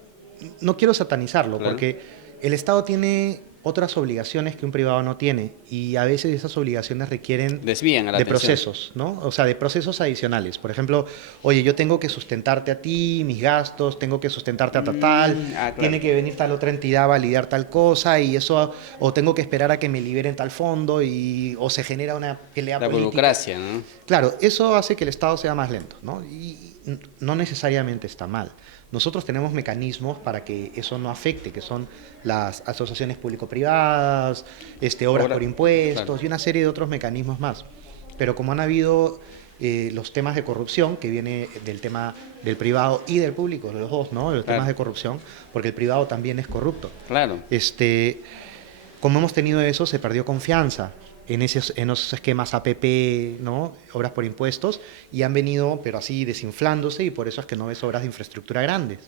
no quiero satanizarlo, claro, porque el Estado tiene otras obligaciones que un privado no tiene y a veces esas obligaciones requieren desvían a la de atención. procesos, ¿no? O sea, de procesos adicionales. Por ejemplo, oye, yo tengo que sustentarte a ti, mis gastos, tengo que sustentarte a tal, Claro. tiene que venir tal otra entidad a validar tal cosa y eso, o tengo que esperar a que me liberen tal fondo o se genera una pelea La política. burocracia, ¿no? Claro, eso hace que el Estado sea más lento, ¿no? Y no necesariamente está mal. Nosotros tenemos mecanismos para que eso no afecte, que son las asociaciones público-privadas, obras por impuestos, claro, y una serie de otros mecanismos más. Pero como han habido los temas de corrupción, que viene del tema del privado y del público, de los dos, ¿no? Los Claro. temas de corrupción, porque el privado también es corrupto. Claro. Como hemos tenido eso, se perdió confianza en esos esquemas APP, ¿no? Obras por impuestos, y han venido, pero así, desinflándose, y por eso es que no ves obras de infraestructura grandes.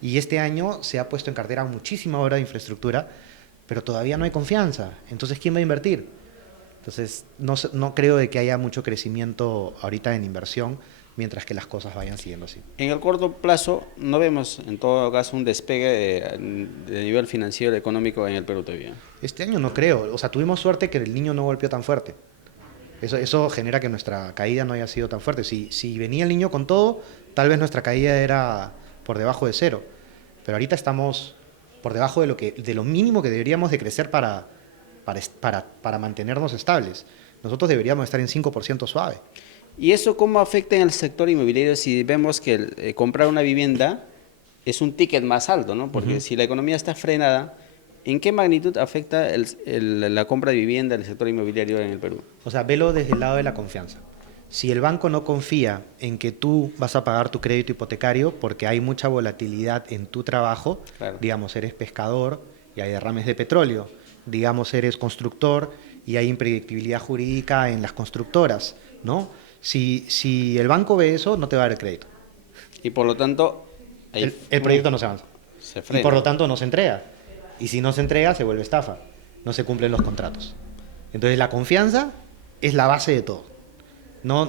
Y este año se ha puesto en cartera muchísima obra de infraestructura, pero todavía no hay confianza. Entonces, ¿quién va a invertir? Entonces, no creo de que haya mucho crecimiento ahorita en inversión, mientras que las cosas vayan siguiendo así. En el corto plazo no vemos en todo caso un despegue de nivel financiero y económico en el Perú todavía. Este año no creo. O sea, tuvimos suerte que el niño no golpeó tan fuerte. Eso genera que nuestra caída no haya sido tan fuerte. Si venía el niño con todo, tal vez nuestra caída era por debajo de cero. Pero ahorita estamos por debajo de lo mínimo que deberíamos de crecer para mantenernos estables. Nosotros deberíamos estar en 5% suave. ¿Y eso cómo afecta en el sector inmobiliario si vemos que comprar una vivienda es un ticket más alto, ¿no? Porque si la economía está frenada, ¿en qué magnitud afecta la compra de vivienda del sector inmobiliario en el Perú? O sea, velo desde el lado de la confianza. Si el banco no confía en que tú vas a pagar tu crédito hipotecario porque hay mucha volatilidad en tu trabajo, Claro. digamos, eres pescador y hay derrames de petróleo, digamos, eres constructor y hay impredictibilidad jurídica en las constructoras, ¿no? Si el banco ve eso, no te va a dar el crédito. Y por lo tanto, El proyecto no se avanza. se Y frena. por lo tanto no se entrega. Y si no se entrega, se vuelve estafa. No se cumplen los contratos. Entonces la confianza es la base de todo.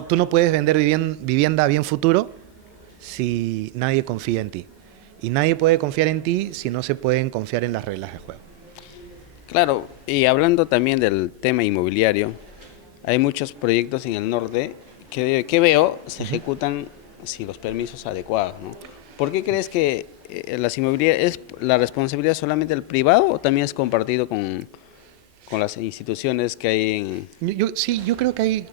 Tú no puedes vender vivienda bien futuro si nadie confía en ti. Y nadie puede confiar en ti si no se pueden confiar en las reglas de juego. Claro, y hablando también del tema inmobiliario, hay muchos proyectos en el norte que veo se ejecutan sin los permisos adecuados, ¿no? ¿Por qué crees que las inmobiliarias es la responsabilidad solamente del privado o también es compartido con las instituciones que hay en... Sí, yo creo que hay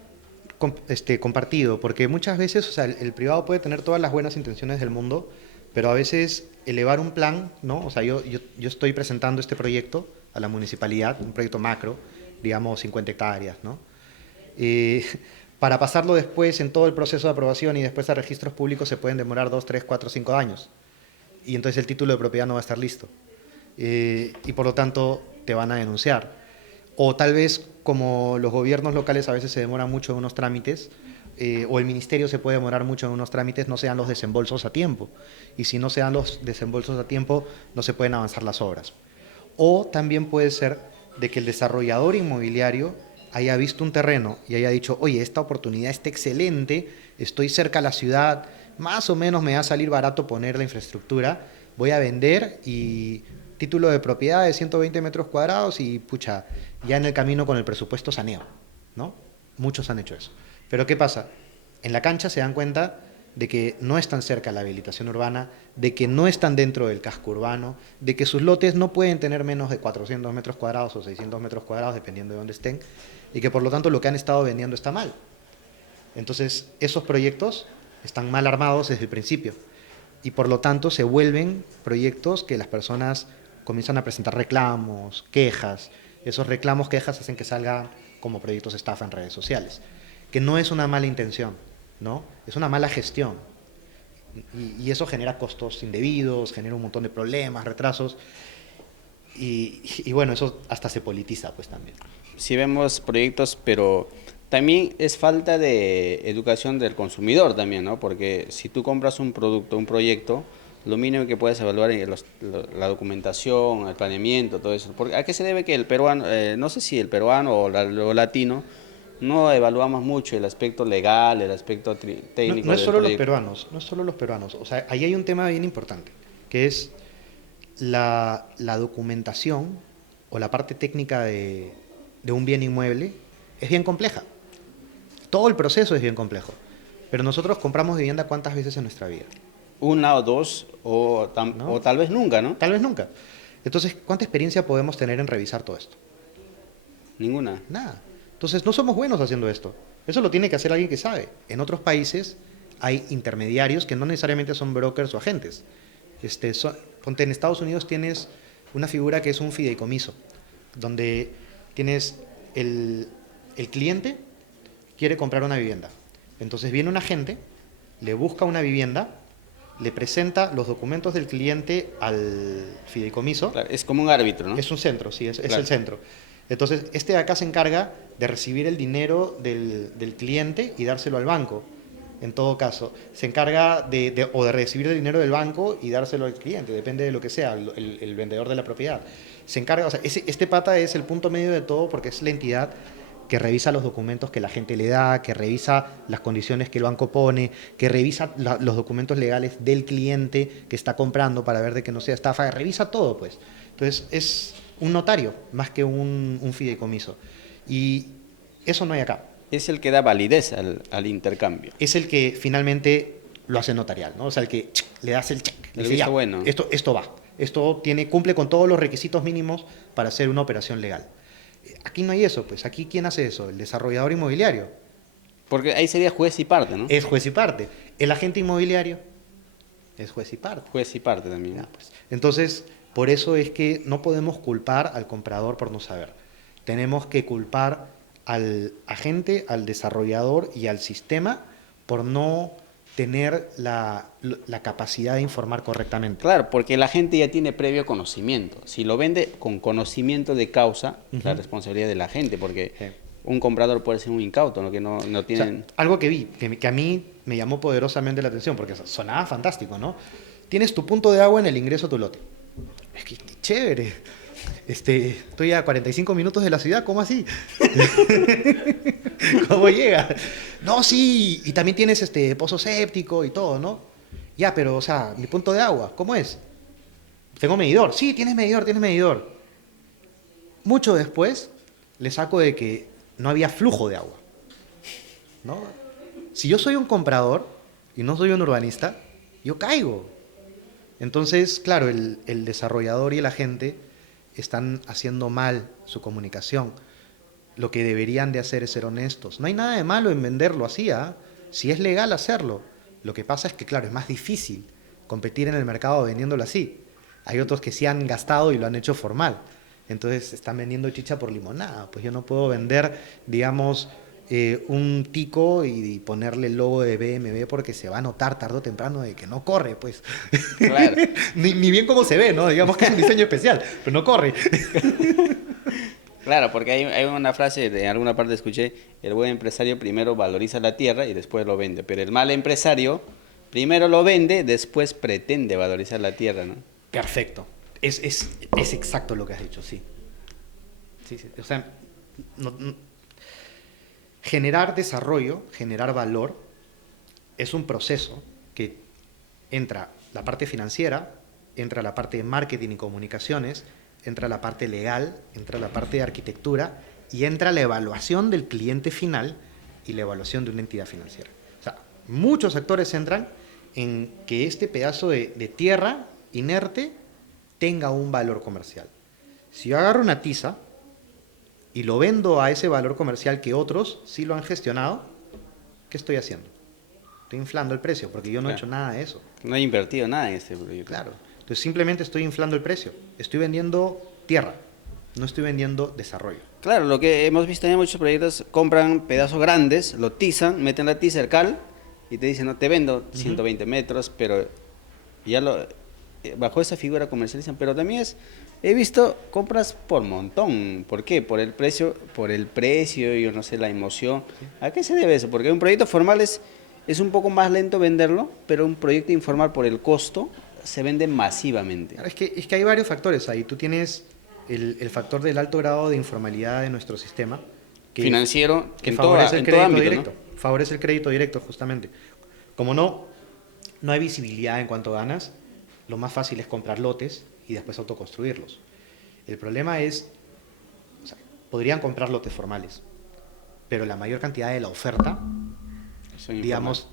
compartido, porque muchas veces, o sea, el privado puede tener todas las buenas intenciones del mundo, pero a veces elevar un plan, ¿no? O sea, yo estoy presentando este proyecto a la municipalidad, un proyecto macro, digamos 50 hectáreas, ¿no? Para pasarlo después en todo el proceso de aprobación y después a registros públicos se pueden demorar 2, 3, 4, 5 años. Y entonces el título de propiedad no va a estar listo. Y por lo tanto te van a denunciar. O tal vez, como los gobiernos locales a veces se demoran mucho en unos trámites, o el ministerio se puede demorar mucho en unos trámites, no se dan los desembolsos a tiempo. Y si no se dan los desembolsos a tiempo, no se pueden avanzar las obras. O también puede ser de que el desarrollador inmobiliario haya visto un terreno y haya dicho, oye, esta oportunidad está excelente, estoy cerca a la ciudad, más o menos me va a salir barato poner la infraestructura, voy a vender y título de propiedad de 120 metros cuadrados y pucha, ya en el camino con el presupuesto saneo, ¿no? Muchos han hecho eso. Pero ¿qué pasa? En la cancha se dan cuenta de que no están cerca de la habilitación urbana, de que no están dentro del casco urbano, de que sus lotes no pueden tener menos de 400 metros cuadrados o 600 metros cuadrados, dependiendo de dónde estén, y que por lo tanto lo que han estado vendiendo está mal. Entonces, esos proyectos están mal armados desde el principio y por lo tanto se vuelven proyectos que las personas comienzan a presentar reclamos, quejas. Esos reclamos, quejas hacen que salgan como proyectos estafa en redes sociales, que no es una mala intención, ¿no? Es una mala gestión. Y eso genera costos indebidos, genera un montón de problemas, retrasos. Y bueno, eso hasta se politiza pues también. Sí vemos proyectos, pero también es falta de educación del consumidor también, ¿no? Porque si tú compras un producto, un proyecto, lo mínimo que puedes evaluar es la documentación, el planeamiento, todo eso. Porque, ¿a qué se debe que el peruano, no sé si el peruano o latino, no evaluamos mucho el aspecto legal, el aspecto técnico No es del solo los proyecto? peruanos, no es solo los peruanos. O sea, ahí hay un tema bien importante, que es la documentación o la parte técnica de un bien inmueble es bien compleja. Todo el proceso es bien complejo. Pero nosotros compramos vivienda ¿cuántas veces en nuestra vida? Una o dos, ¿No? o tal vez nunca, ¿no? Tal vez nunca. Entonces, ¿cuánta experiencia podemos tener en revisar todo esto? Ninguna. Nada. Entonces, no somos buenos haciendo esto. Eso lo tiene que hacer alguien que sabe. En otros países hay intermediarios que no necesariamente son brokers o agentes. Ponte, en Estados Unidos tienes una figura que es un fideicomiso, donde tienes el cliente quiere comprar una vivienda. Entonces viene un agente, le busca una vivienda, le presenta los documentos del cliente al fideicomiso. Claro, es como un árbitro, ¿no? Es un centro, sí, es Claro. el centro. Entonces, este de acá se encarga de recibir el dinero del cliente y dárselo al banco. En todo caso, se encarga o de recibir el dinero del banco y dárselo al cliente, depende de lo que sea, el vendedor de la propiedad. Se encarga, o sea, este pata es el punto medio de todo porque es la entidad que revisa los documentos que la gente le da, que revisa las condiciones que el banco pone, que revisa los documentos legales del cliente que está comprando para ver de que no sea estafa, revisa todo, pues. Entonces, es un notario más que un fideicomiso. Y eso no hay acá. Es el que da validez al intercambio. Es el que finalmente lo hace notarial, ¿no? O sea, el que le das el check. El Dice, visto ya, bueno. esto va. Esto cumple con todos los requisitos mínimos para hacer una operación legal. Aquí no hay eso, pues. Aquí, ¿quién hace eso? El desarrollador inmobiliario. Porque ahí sería juez y parte, ¿no? Es juez y parte. El agente inmobiliario es juez y parte. Juez y parte también. Ya, pues. Entonces, por eso es que no podemos culpar al comprador por no saber. Tenemos que culpar al agente, al desarrollador y al sistema por no tener la capacidad de informar correctamente. Claro, porque la gente ya tiene previo conocimiento. Si lo vende con conocimiento de causa, la responsabilidad de la gente, porque Sí. un comprador puede ser un incauto, ¿no? Que no O sea, tienen... algo que vi, que a mí me llamó poderosamente la atención, porque sonaba fantástico, ¿no? Tienes tu punto de agua en el ingreso a tu lote. Es que chévere. Estoy a 45 minutos de la ciudad, ¿cómo así? ¿Cómo llega? No, sí, y también tienes pozo séptico y todo, ¿no? Ya, pero, o sea, mi punto de agua, ¿cómo es? Tengo medidor. Sí, tienes medidor, tienes medidor. Mucho después le saco de que no había flujo de agua, ¿no? Si yo soy un comprador y no soy un urbanista, yo caigo. Entonces, claro, el desarrollador y el agente están haciendo mal su comunicación. Lo que deberían de hacer es ser honestos. No hay nada de malo en venderlo así, ¿ah? Si es legal hacerlo. Lo que pasa es que, claro, es más difícil competir en el mercado vendiéndolo así. Hay otros que sí han gastado y lo han hecho formal. Entonces están vendiendo chicha por limonada. Pues yo no puedo vender, digamos, un tico y ponerle el logo de BMW porque se va a notar tarde o temprano de que no corre, pues. Claro. ni bien como se ve, ¿no? Digamos que es un diseño especial, pero no corre. Claro, porque hay una frase, de alguna parte escuché, el buen empresario primero valoriza la tierra y después lo vende, pero el mal empresario primero lo vende, después pretende valorizar la tierra, ¿no? Perfecto. Es exacto lo que has dicho, sí. Sí, sí. O sea, no, generar desarrollo, generar valor, es un proceso que entra la parte financiera, entra la parte de marketing y comunicaciones, entra la parte legal, entra la parte de arquitectura y entra la evaluación del cliente final y la evaluación de una entidad financiera. O sea, muchos actores entran en que este pedazo de tierra inerte tenga un valor comercial. Si yo agarro una tiza y lo vendo a ese valor comercial que otros sí lo han gestionado, ¿qué estoy haciendo? Estoy inflando el precio porque yo no he hecho nada de eso. No he invertido nada en este proyecto. Claro. Entonces simplemente estoy inflando el precio. Estoy vendiendo tierra, no estoy vendiendo desarrollo. Claro, lo que hemos visto en muchos proyectos, compran pedazos grandes, lo tizan, meten la tiza, el cal, y te dicen, no, te vendo 120 metros, pero ya bajo esa figura comercializan. Pero también he visto compras por montón. ¿Por qué? Por el precio, yo no sé, la emoción. ¿A qué se debe eso? Porque un proyecto formal es un poco más lento venderlo, pero un proyecto informal por el costo se vende masivamente. Es que hay varios factores ahí. Tú tienes el factor del alto grado de informalidad de nuestro sistema. Financiero, que en favorece el en todo crédito ámbito, directo. ¿no? Favorece el crédito directo, justamente. Como no hay visibilidad en cuanto ganas, lo más fácil es comprar lotes y después autoconstruirlos. El problema es, o sea, podrían comprar lotes formales, pero la mayor cantidad de la oferta, digamos,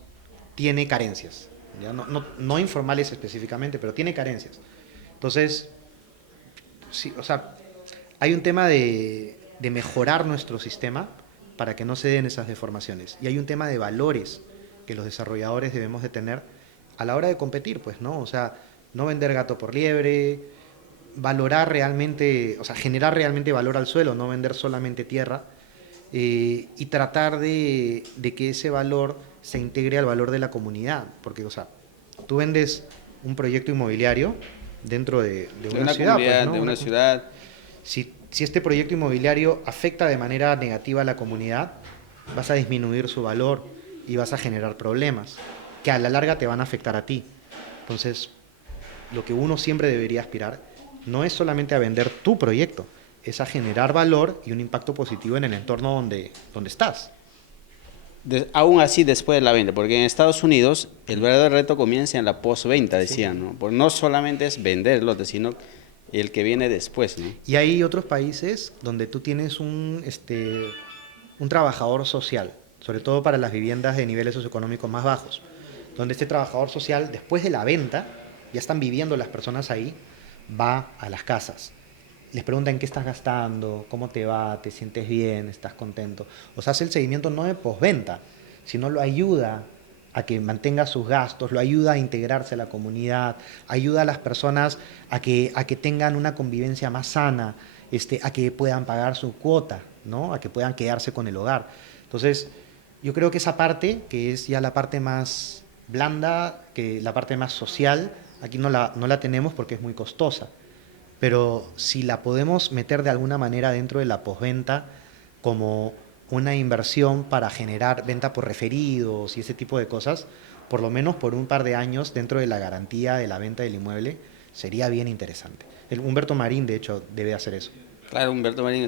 tiene carencias. ¿Ya? No informales específicamente, pero tiene carencias. Entonces, sí, o sea, hay un tema de mejorar nuestro sistema para que no se den esas deformaciones. Y hay un tema de valores que los desarrolladores debemos de tener a la hora de competir, pues, ¿no? O sea, no vender gato por liebre, valorar realmente, o sea, generar realmente valor al suelo, no vender solamente tierra, y tratar de que ese valor se integre al valor de la comunidad. Porque, o sea, tú vendes un proyecto inmobiliario dentro de una ciudad, comunidad, pues, ¿no? de una ciudad. Si este proyecto inmobiliario afecta de manera negativa a la comunidad, vas a disminuir su valor y vas a generar problemas que a la larga te van a afectar a ti. Entonces, lo que uno siempre debería aspirar no es solamente a vender tu proyecto, es a generar valor y un impacto positivo en el entorno donde estás. Aún así después de la venta, porque en Estados Unidos el verdadero reto comienza en la postventa, decían, Sí. ¿no? Porque no solamente es vender el lote, sino el que viene después, ¿no? Y hay otros países donde tú tienes un trabajador social, sobre todo para las viviendas de niveles socioeconómicos más bajos, donde este trabajador social, después de la venta, ya están viviendo las personas ahí, va a las casas. Les preguntan qué estás gastando, cómo te va, te sientes bien, estás contento. O sea, hace el seguimiento no de postventa, sino lo ayuda a que mantenga sus gastos, lo ayuda a integrarse a la comunidad, ayuda a las personas a que tengan una convivencia más sana, a que puedan pagar su cuota, ¿no? A que puedan quedarse con el hogar. Entonces, yo creo que esa parte, que es ya la parte más blanda, que la parte más social, aquí no la tenemos porque es muy costosa. Pero si la podemos meter de alguna manera dentro de la postventa como una inversión para generar venta por referidos y ese tipo de cosas, por lo menos por un par de años dentro de la garantía de la venta del inmueble, sería bien interesante. Humberto Marín, de hecho, debe hacer eso. Claro, Humberto Marín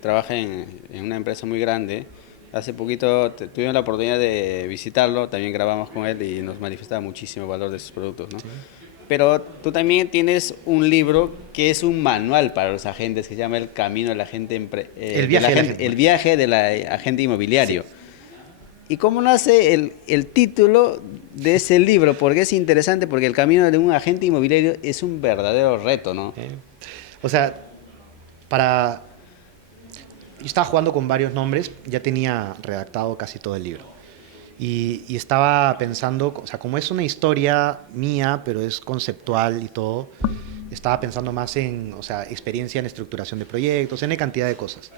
trabaja en una empresa muy grande. Hace poquito tuvimos la oportunidad de visitarlo, también grabamos con él y nos manifestaba muchísimo valor de sus productos, ¿no? Sí. Pero tú también tienes un libro que es un manual para los agentes que se llama El Camino del Agente El viaje del agente inmobiliario. Sí. ¿Y cómo nace el título de ese libro? Porque es interesante, porque el camino de un agente inmobiliario es un verdadero reto, ¿no? O sea, para... Yo estaba jugando con varios nombres, ya tenía redactado casi todo el libro. Y estaba pensando, o sea, como es una historia mía, pero es conceptual y todo, estaba pensando más en, o sea, experiencia en estructuración de proyectos, en cantidad de cosas.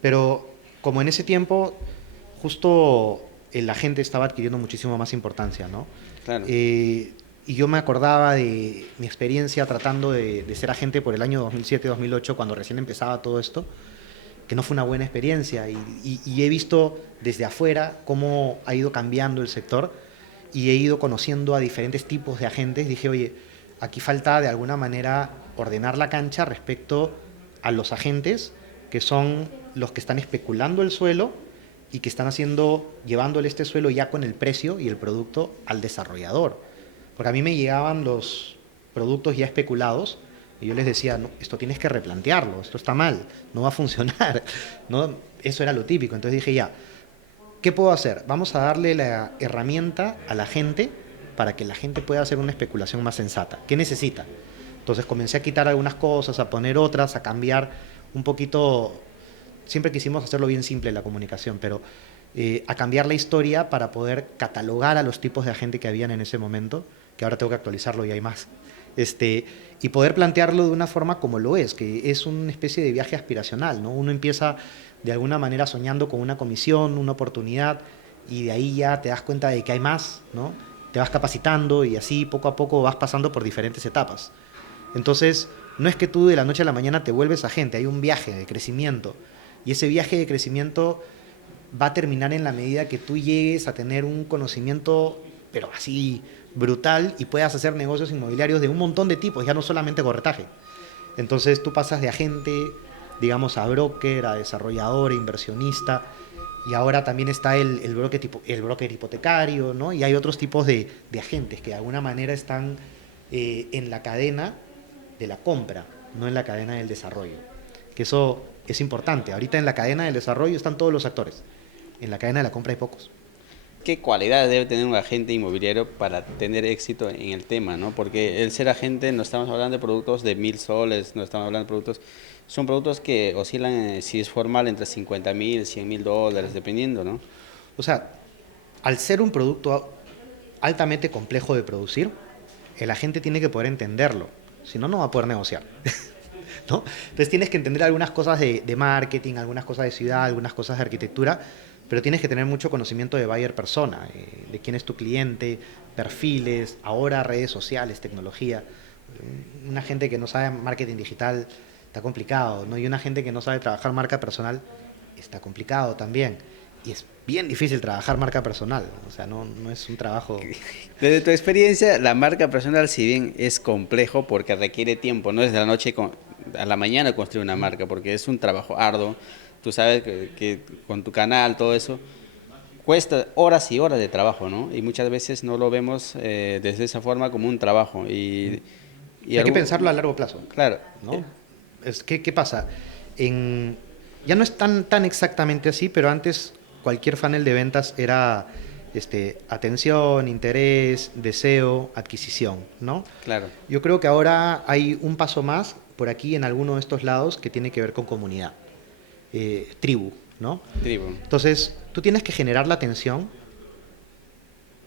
Pero como en ese tiempo, justo la gente estaba adquiriendo muchísimo más importancia, ¿no? Claro. Y yo me acordaba de mi experiencia tratando de ser agente por el año 2007-2008, cuando recién empezaba todo esto, que no fue una buena experiencia. Y he visto desde afuera cómo ha ido cambiando el sector y he ido conociendo a diferentes tipos de agentes. Dije, oye, aquí falta de alguna manera ordenar la cancha respecto a los agentes que son los que están especulando el suelo y que están llevándole este suelo ya con el precio y el producto al desarrollador. Porque a mí me llegaban los productos ya especulados y yo les decía, no, esto tienes que replantearlo, esto está mal, no va a funcionar, ¿no? Eso era lo típico. Entonces dije, ya, ¿qué puedo hacer? Vamos a darle la herramienta a la gente para que la gente pueda hacer una especulación más sensata. ¿Qué necesita? Entonces comencé a quitar algunas cosas, a poner otras, a cambiar un poquito. Siempre quisimos hacerlo bien simple la comunicación, pero a cambiar la historia para poder catalogar a los tipos de agente que habían en ese momento, que ahora tengo que actualizarlo y hay más. Y poder plantearlo de una forma como lo es, que es una especie de viaje aspiracional, ¿no? Uno empieza de alguna manera soñando con una comisión, una oportunidad, y de ahí ya te das cuenta de que hay más, ¿no? Te vas capacitando y así poco a poco vas pasando por diferentes etapas. Entonces, no es que tú de la noche a la mañana te vuelves agente, hay un viaje de crecimiento, y ese viaje de crecimiento va a terminar en la medida que tú llegues a tener un conocimiento, pero así brutal, y puedas hacer negocios inmobiliarios de un montón de tipos, ya no solamente corretaje. Entonces tú pasas de agente, digamos, a broker, a desarrollador, a inversionista, y ahora también está el broker hipotecario, ¿no? Y hay otros tipos de agentes que de alguna manera están en la cadena de la compra, no en la cadena del desarrollo. Que eso es importante. Ahorita en la cadena del desarrollo están todos los actores. En la cadena de la compra hay pocos. ¿Qué cualidades debe tener un agente inmobiliario para tener éxito en el tema, ¿no? Porque el ser agente, no estamos hablando de productos de 1.000 soles, no estamos hablando de productos, son productos que oscilan, si es formal, entre 50.000, 100.000 dólares, dependiendo, ¿no? O sea, al ser un producto altamente complejo de producir, el agente tiene que poder entenderlo, si no, no va a poder negociar. ¿No? Entonces tienes que entender algunas cosas de marketing, algunas cosas de ciudad, algunas cosas de arquitectura, pero tienes que tener mucho conocimiento de buyer persona, de quién es tu cliente, perfiles, ahora redes sociales, tecnología. Una gente que no sabe marketing digital está complicado, ¿no? Y una gente que no sabe trabajar marca personal está complicado también. Y es bien difícil trabajar marca personal, o sea, no es un trabajo. Desde tu experiencia, la marca personal, si bien es complejo porque requiere tiempo, no es de la noche a la mañana construir una marca, porque es un trabajo arduo. Tú sabes que con tu canal, todo eso, cuesta horas y horas de trabajo, ¿no? Y muchas veces no lo vemos desde esa forma como un trabajo. Hay que pensarlo a largo plazo, Claro. ¿no? ¿Qué pasa? Ya no es tan exactamente así, pero antes cualquier funnel de ventas era atención, interés, deseo, adquisición, ¿no? Claro. Yo creo que ahora hay un paso más por aquí en alguno de estos lados que tiene que ver con comunidad, tribu, ¿no? Tribu. Entonces, tú tienes que generar la atención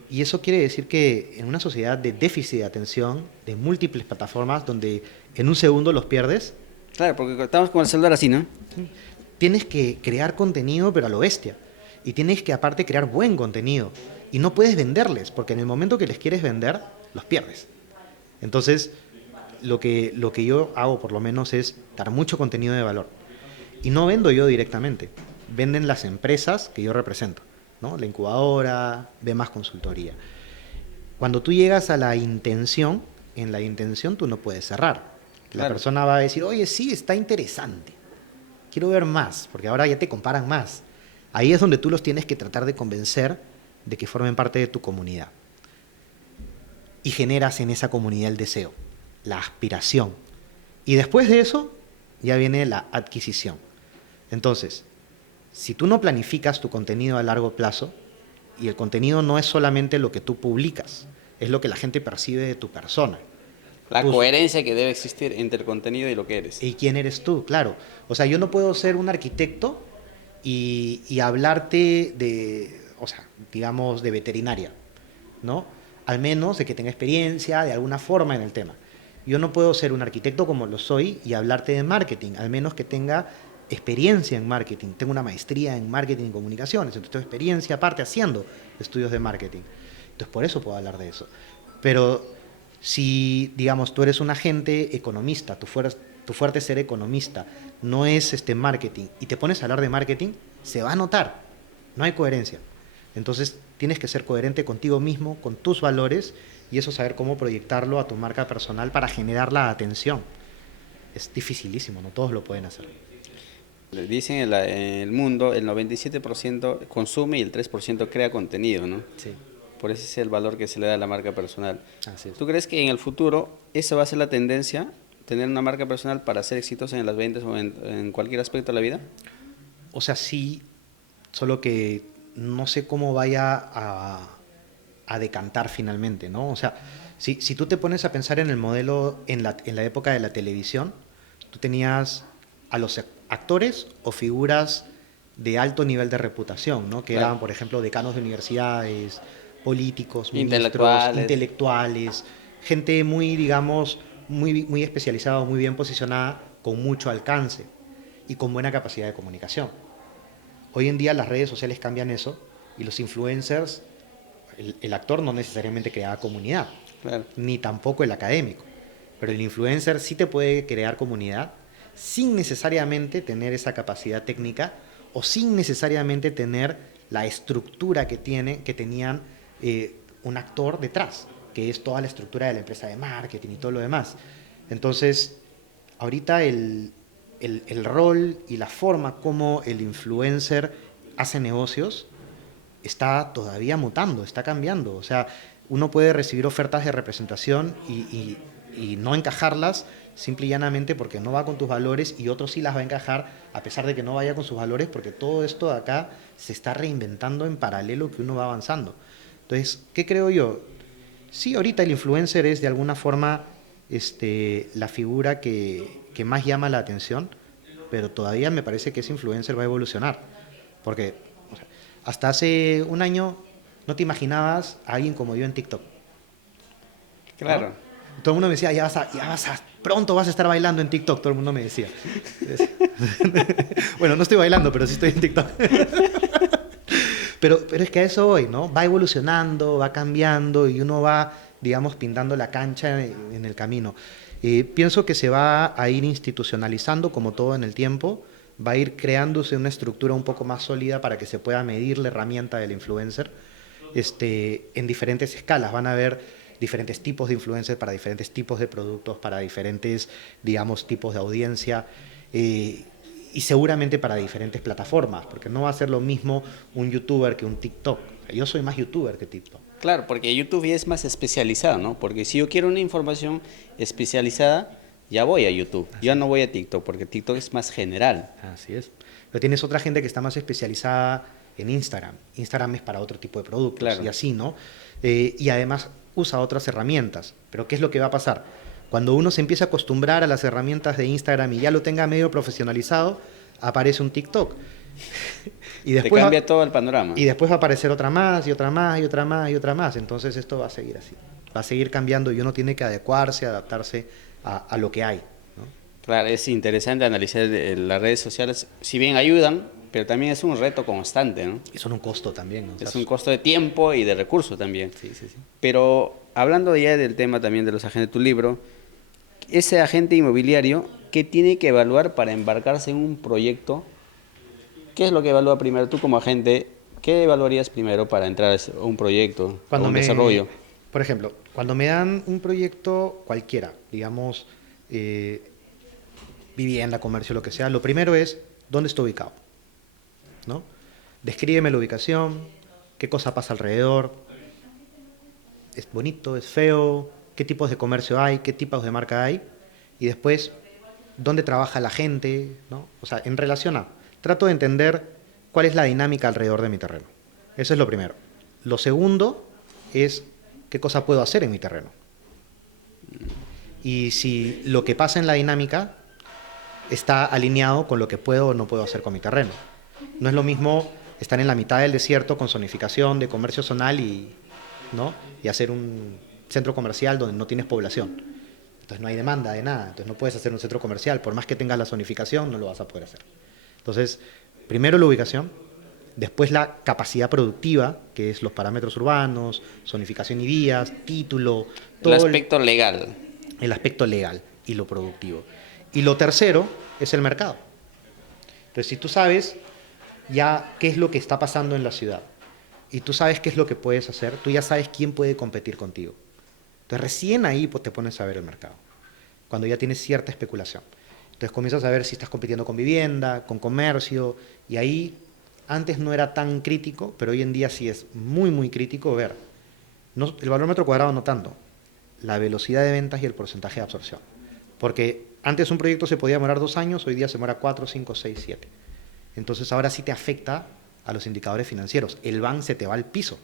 y eso quiere decir que en una sociedad de déficit de atención, de múltiples plataformas donde en un segundo los pierdes, Claro, porque estamos con el celular así, ¿no? tienes que crear contenido, pero a lo bestia. Y tienes que aparte crear buen contenido. Y no puedes venderles, porque en el momento que les quieres vender, los pierdes. Entonces, lo que yo hago por lo menos es dar mucho contenido de valor. Y no vendo yo directamente, venden las empresas que yo represento, ¿no? La incubadora, B más consultoría. Cuando tú llegas a la intención, en la intención tú no puedes cerrar. La Claro. persona va a decir, oye, sí, está interesante, quiero ver más, porque ahora ya te comparan más. Ahí es donde tú los tienes que tratar de convencer de que formen parte de tu comunidad. Y generas en esa comunidad el deseo, la aspiración. Y después de eso, ya viene la adquisición. Entonces, si tú no planificas tu contenido a largo plazo, y el contenido no es solamente lo que tú publicas, es lo que la gente percibe de tu persona. La Tus- coherencia que debe existir entre el contenido y lo que eres. ¿Y quién eres tú? Claro. O sea, yo no puedo ser un arquitecto y hablarte de, o sea, digamos, de veterinaria, ¿no? Al menos de que tenga experiencia de alguna forma en el tema. Yo no puedo ser un arquitecto como lo soy y hablarte de marketing, al menos que tenga experiencia en marketing. Tengo una maestría en marketing y comunicaciones, entonces tengo experiencia aparte haciendo estudios de marketing. Entonces por eso puedo hablar de eso. Pero Si, digamos, tú eres un agente economista, tu fuerte es ser economista, no es marketing, y te pones a hablar de marketing, se va a notar, no hay coherencia. Entonces tienes que ser coherente contigo mismo, con tus valores, y eso saber cómo proyectarlo a tu marca personal para generar la atención. Es dificilísimo, no todos lo pueden hacer. Dicen en el mundo el 97% consume y el 3% crea contenido, ¿no? Sí, Por ese es el valor que se le da a la marca personal. así es. ¿Tú crees que en el futuro esa va a ser la tendencia, tener una marca personal para ser exitosa en las ventas o en cualquier aspecto de la vida? O sea, sí, solo que no sé cómo vaya a decantar finalmente, ¿no? O sea, si tú te pones a pensar en el modelo en la época de la televisión, tú tenías a los actores o figuras de alto nivel de reputación, ¿no? Que Claro. eran, por ejemplo, decanos de universidades, políticos, ministros, Intelectuales. intelectuales, gente muy, digamos, muy especializada, muy bien posicionada, con mucho alcance y con buena capacidad de comunicación. Hoy en día las redes sociales cambian eso y los influencers, el actor no necesariamente crea comunidad, Claro. ni tampoco el académico, pero el influencer sí te puede crear comunidad sin necesariamente tener esa capacidad técnica o sin necesariamente tener la estructura que tenían un actor detrás, que es toda la estructura de la empresa de marketing y todo lo demás. Entonces, ahorita el rol y la forma como el influencer hace negocios está todavía mutando, está cambiando. O sea, uno puede recibir ofertas de representación y no encajarlas simple y llanamente porque no va con tus valores, y otros sí las va a encajar a pesar de que no vaya con sus valores, porque todo esto de acá se está reinventando en paralelo que uno va avanzando. Entonces, ¿qué creo yo? Sí, ahorita el influencer es de alguna forma la figura que más llama la atención, pero todavía me parece que ese influencer va a evolucionar. Porque o sea, hasta hace un año no te imaginabas a alguien como yo en TikTok, ¿no? Claro. Todo el mundo me decía, pronto vas a estar bailando en TikTok, todo el mundo me decía. Bueno, no estoy bailando, pero sí estoy en TikTok. Pero es que a eso voy, ¿no? Va evolucionando, va cambiando y uno va, digamos, pintando la cancha en el camino. Pienso que se va a ir institucionalizando como todo en el tiempo, va a ir creándose una estructura un poco más sólida para que se pueda medir la herramienta del influencer en diferentes escalas. Van a haber diferentes tipos de influencers para diferentes tipos de productos, para diferentes, digamos, tipos de audiencia. Y seguramente para diferentes plataformas, porque no va a ser lo mismo un youtuber que un TikTok. Yo soy más youtuber que TikTok. Claro, porque YouTube ya es más especializado, ¿no? Porque si yo quiero una información especializada, ya voy a YouTube. Ya no voy a TikTok, porque TikTok es más general. Así es. Pero tienes otra gente que está más especializada en Instagram. Instagram es para otro tipo de productos, Claro. y así, ¿no? Y además usa otras herramientas. Pero ¿qué es lo que va a pasar? Cuando uno se empieza a acostumbrar a las herramientas de Instagram y ya lo tenga medio profesionalizado, aparece un TikTok. Y Te después cambia todo el panorama. y después va a aparecer otra más, y otra más, y otra más, y otra más. Entonces esto va a seguir así. Va a seguir cambiando y uno tiene que adecuarse, adaptarse a lo que hay, ¿no? Claro, es interesante analizar las redes sociales. Si bien ayudan, pero también es un reto constante, ¿no? Y son un costo también, ¿no? O sea, Es un costo de tiempo y de recursos también. sí, sí, sí. Pero hablando ya del tema también de los agentes de tu libro, ese agente inmobiliario, ¿qué tiene que evaluar para embarcarse en un proyecto? ¿Qué es lo que evalúa primero tú como agente? ¿Qué evaluarías primero para entrar a un proyecto o un desarrollo? Por ejemplo, cuando me dan un proyecto cualquiera, digamos, vivienda, comercio, lo que sea, lo primero es dónde está ubicado, ¿no? Descríbeme la ubicación, qué cosa pasa alrededor, es bonito, es feo, qué tipos de comercio hay, qué tipos de marca hay, y después dónde trabaja la gente, ¿no? O sea, en relación a, trato de entender cuál es la dinámica alrededor de mi terreno. Eso es lo primero. Lo segundo es qué cosa puedo hacer en mi terreno. Y si lo que pasa en la dinámica está alineado con lo que puedo o no puedo hacer con mi terreno. No es lo mismo estar en la mitad del desierto con zonificación de comercio zonal ¿no? y hacer un centro comercial donde no tienes población. Entonces no hay demanda de nada, entonces no puedes hacer un centro comercial, por más que tengas la zonificación no lo vas a poder hacer. Entonces, primero la ubicación, Después la capacidad productiva, que es los parámetros urbanos, zonificación y vías, título, El todo aspecto legal. el aspecto legal y lo productivo. Y lo tercero es el mercado. Entonces, si tú sabes ya qué es lo que está pasando en la ciudad y tú sabes qué es lo que puedes hacer, tú ya sabes quién puede competir contigo. Entonces, recién ahí pues, te pones a ver el mercado, cuando ya tienes cierta especulación. Entonces, comienzas a ver si estás compitiendo con vivienda, con comercio, y ahí antes no era tan crítico, pero hoy en día sí es muy, muy crítico ver, no, el valor metro cuadrado no tanto, la velocidad de ventas y el porcentaje de absorción. Porque antes un proyecto se podía demorar 2 años, hoy día se demora 4, 5, 6, 7. Entonces ahora sí te afecta a los indicadores financieros. El BAN se te va al piso.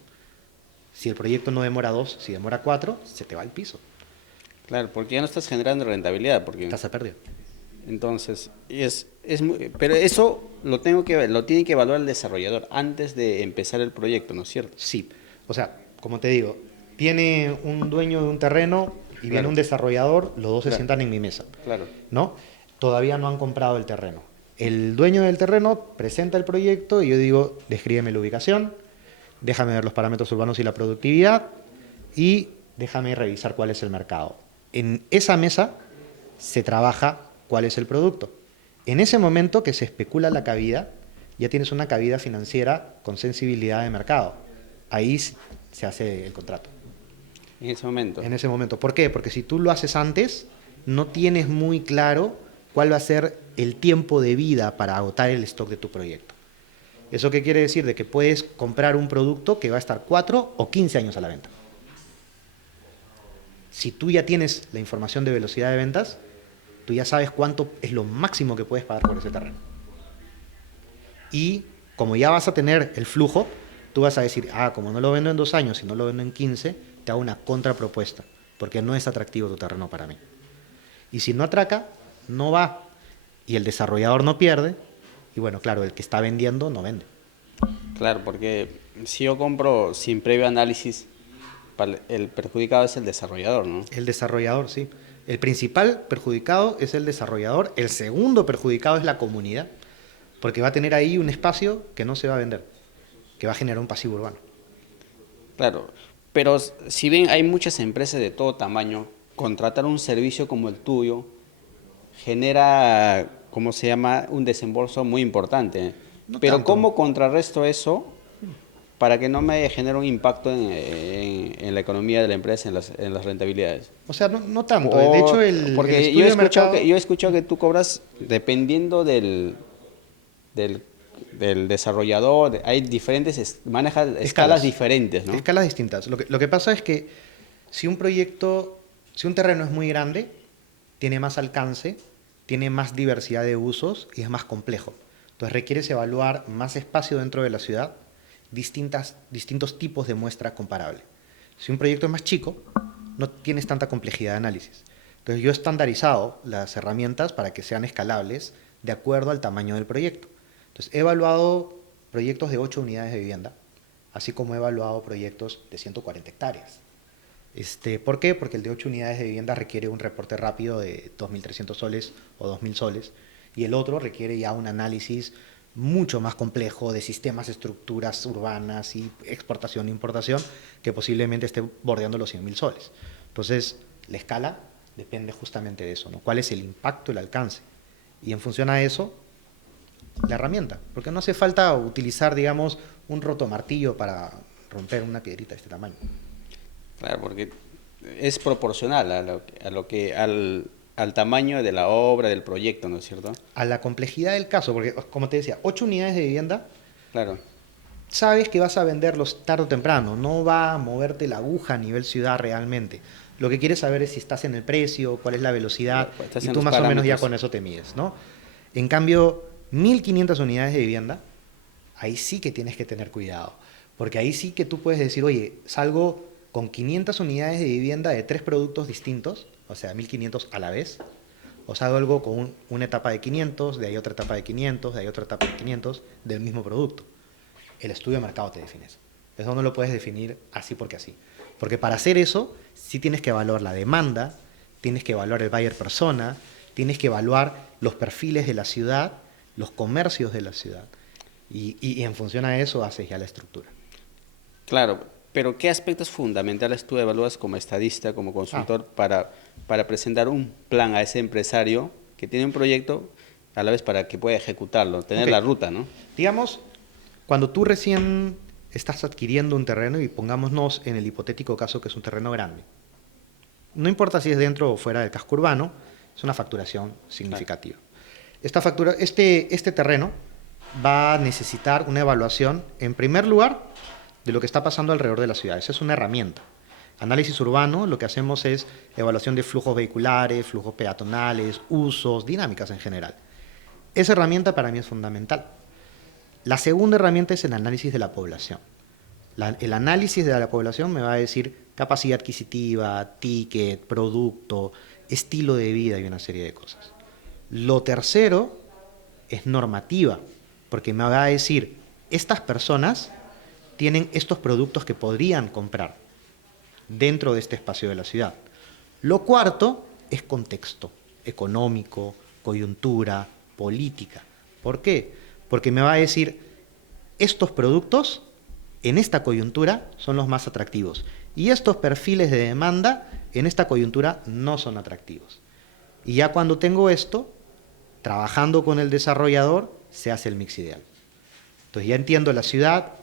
Si el proyecto no demora 2, si demora 4, se te va al piso. Claro, porque ya no estás generando rentabilidad, porque Estás a pérdida. entonces pero eso lo tiene que evaluar el desarrollador antes de empezar el proyecto, ¿no es cierto? Sí. O sea, como te digo, viene un dueño de un terreno y viene Claro. un desarrollador, los dos se Claro. sientan en mi mesa. Claro. ¿No? Todavía no han comprado el terreno. El dueño del terreno presenta el proyecto y yo digo, descríbeme la ubicación, déjame ver los parámetros urbanos y la productividad y déjame revisar cuál es el mercado. En esa mesa se trabaja cuál es el producto. En ese momento que se especula la cabida, ya tienes una cabida financiera con sensibilidad de mercado. Ahí se hace el contrato. En ese momento. En ese momento. ¿Por qué? Porque si tú lo haces antes, no tienes muy claro cuál va a ser el tiempo de vida para agotar el stock de tu proyecto. ¿Eso qué quiere decir? De que puedes comprar un producto que va a estar 4 o 15 años a la venta. Si tú ya tienes la información de velocidad de ventas, tú ya sabes cuánto es lo máximo que puedes pagar por ese terreno. Y como ya vas a tener el flujo, tú vas a decir, como no lo vendo en 2 años y no lo vendo en 15, te hago una contrapropuesta, porque no es atractivo tu terreno para mí. Y si no atraca, no va. Y el desarrollador no pierde. Y bueno, claro, el que está vendiendo no vende. Claro, porque si yo compro sin previo análisis, el perjudicado es el desarrollador, ¿no? El desarrollador, sí. El principal perjudicado es el desarrollador. El segundo perjudicado es la comunidad. Porque va a tener ahí un espacio que no se va a vender, que va a generar un pasivo urbano. Claro, pero si bien hay muchas empresas de todo tamaño, contratar un servicio como el tuyo genera, ¿cómo se llama?, un desembolso muy importante. No Pero tanto. ¿cómo contrarresto eso para que no me genere un impacto en la economía de la empresa, en las rentabilidades? O sea, no tanto. De hecho, el Porque estudio de mercado... yo he escuchado que tú cobras dependiendo del desarrollador, hay maneja escalas diferentes, ¿no? Escalas distintas. Lo que pasa es que si un terreno es muy grande, tiene más alcance, tiene más diversidad de usos y es más complejo. Entonces requieres evaluar más espacio dentro de la ciudad, distintos tipos de muestra comparable. Si un proyecto es más chico, no tienes tanta complejidad de análisis. Entonces yo he estandarizado las herramientas para que sean escalables de acuerdo al tamaño del proyecto. Entonces he evaluado proyectos de 8 unidades de vivienda, así como he evaluado proyectos de 140 hectáreas. ¿Por qué? Porque el de 8 unidades de vivienda requiere un reporte rápido de 2.300 soles o 2.000 soles y el otro requiere ya un análisis mucho más complejo de sistemas, estructuras urbanas y exportación e importación que posiblemente esté bordeando los 100.000 soles. Entonces, la escala depende justamente de eso, ¿no? ¿Cuál es el impacto, el alcance? Y en función a eso, la herramienta. Porque no hace falta utilizar, digamos, un rotomartillo para romper una piedrita de este tamaño. Claro, porque es proporcional al tamaño de la obra, del proyecto, ¿no es cierto? A la complejidad del caso, porque como te decía, 8 unidades de vivienda, Claro. sabes que vas a venderlos tarde o temprano, no va a moverte la aguja a nivel ciudad realmente. Lo que quieres saber es si estás en el precio, cuál es la velocidad, Estás y en tú los más o menos ya parámetros. con eso te mides, ¿no? En cambio, 1.500 unidades de vivienda, ahí sí que tienes que tener cuidado, porque ahí sí que tú puedes decir, oye, salgo con 500 unidades de vivienda de 3 productos distintos, o sea, 1.500 a la vez, o salgo algo con una etapa de 500, de ahí otra etapa de 500, de ahí otra etapa de 500, del mismo producto. El estudio de mercado te define eso. Eso no lo puedes definir así porque así. Porque para hacer eso, sí tienes que evaluar la demanda, tienes que evaluar el buyer persona, tienes que evaluar los perfiles de la ciudad, los comercios de la ciudad. Y en función a eso haces ya la estructura. Claro, pero ¿qué aspectos fundamentales tú evalúas como estadista, como Ah, consultor, para presentar un plan a ese empresario que tiene un proyecto a la vez para que pueda ejecutarlo, tener ok. la ruta, ¿no? Digamos, cuando tú recién estás adquiriendo un terreno y pongámonos en el hipotético caso que es un terreno grande. No importa si es dentro o fuera del casco urbano, es una facturación Claro. significativa. Este terreno va a necesitar una evaluación, en primer lugar, de lo que está pasando alrededor de la ciudad. Esa es una herramienta. Análisis urbano, lo que hacemos es evaluación de flujos vehiculares, flujos peatonales, usos, dinámicas en general. Esa herramienta para mí es fundamental. La segunda herramienta es el análisis de la población. El análisis de la población me va a decir capacidad adquisitiva, ticket, producto, estilo de vida y una serie de cosas. Lo tercero es normativa, porque me va a decir, estas personas tienen estos productos que podrían comprar dentro de este espacio de la ciudad. Lo cuarto es contexto económico, coyuntura, política. ¿Por qué? Porque me va a decir, estos productos en esta coyuntura son los más atractivos y estos perfiles de demanda en esta coyuntura no son atractivos. Y ya cuando tengo esto, trabajando con el desarrollador, se hace el mix ideal. Entonces ya entiendo la ciudad,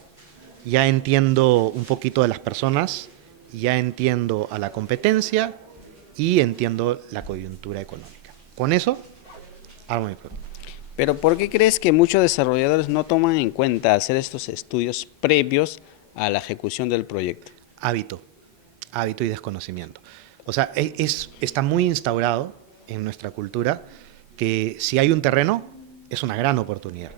ya entiendo un poquito de las personas, ya entiendo a la competencia y entiendo la coyuntura económica. Con eso, armo mi producto. Pero ¿por qué crees que muchos desarrolladores no toman en cuenta hacer estos estudios previos a la ejecución del proyecto? Hábito, hábito y desconocimiento. O sea, está muy instaurado en nuestra cultura que si hay un terreno, es una gran oportunidad.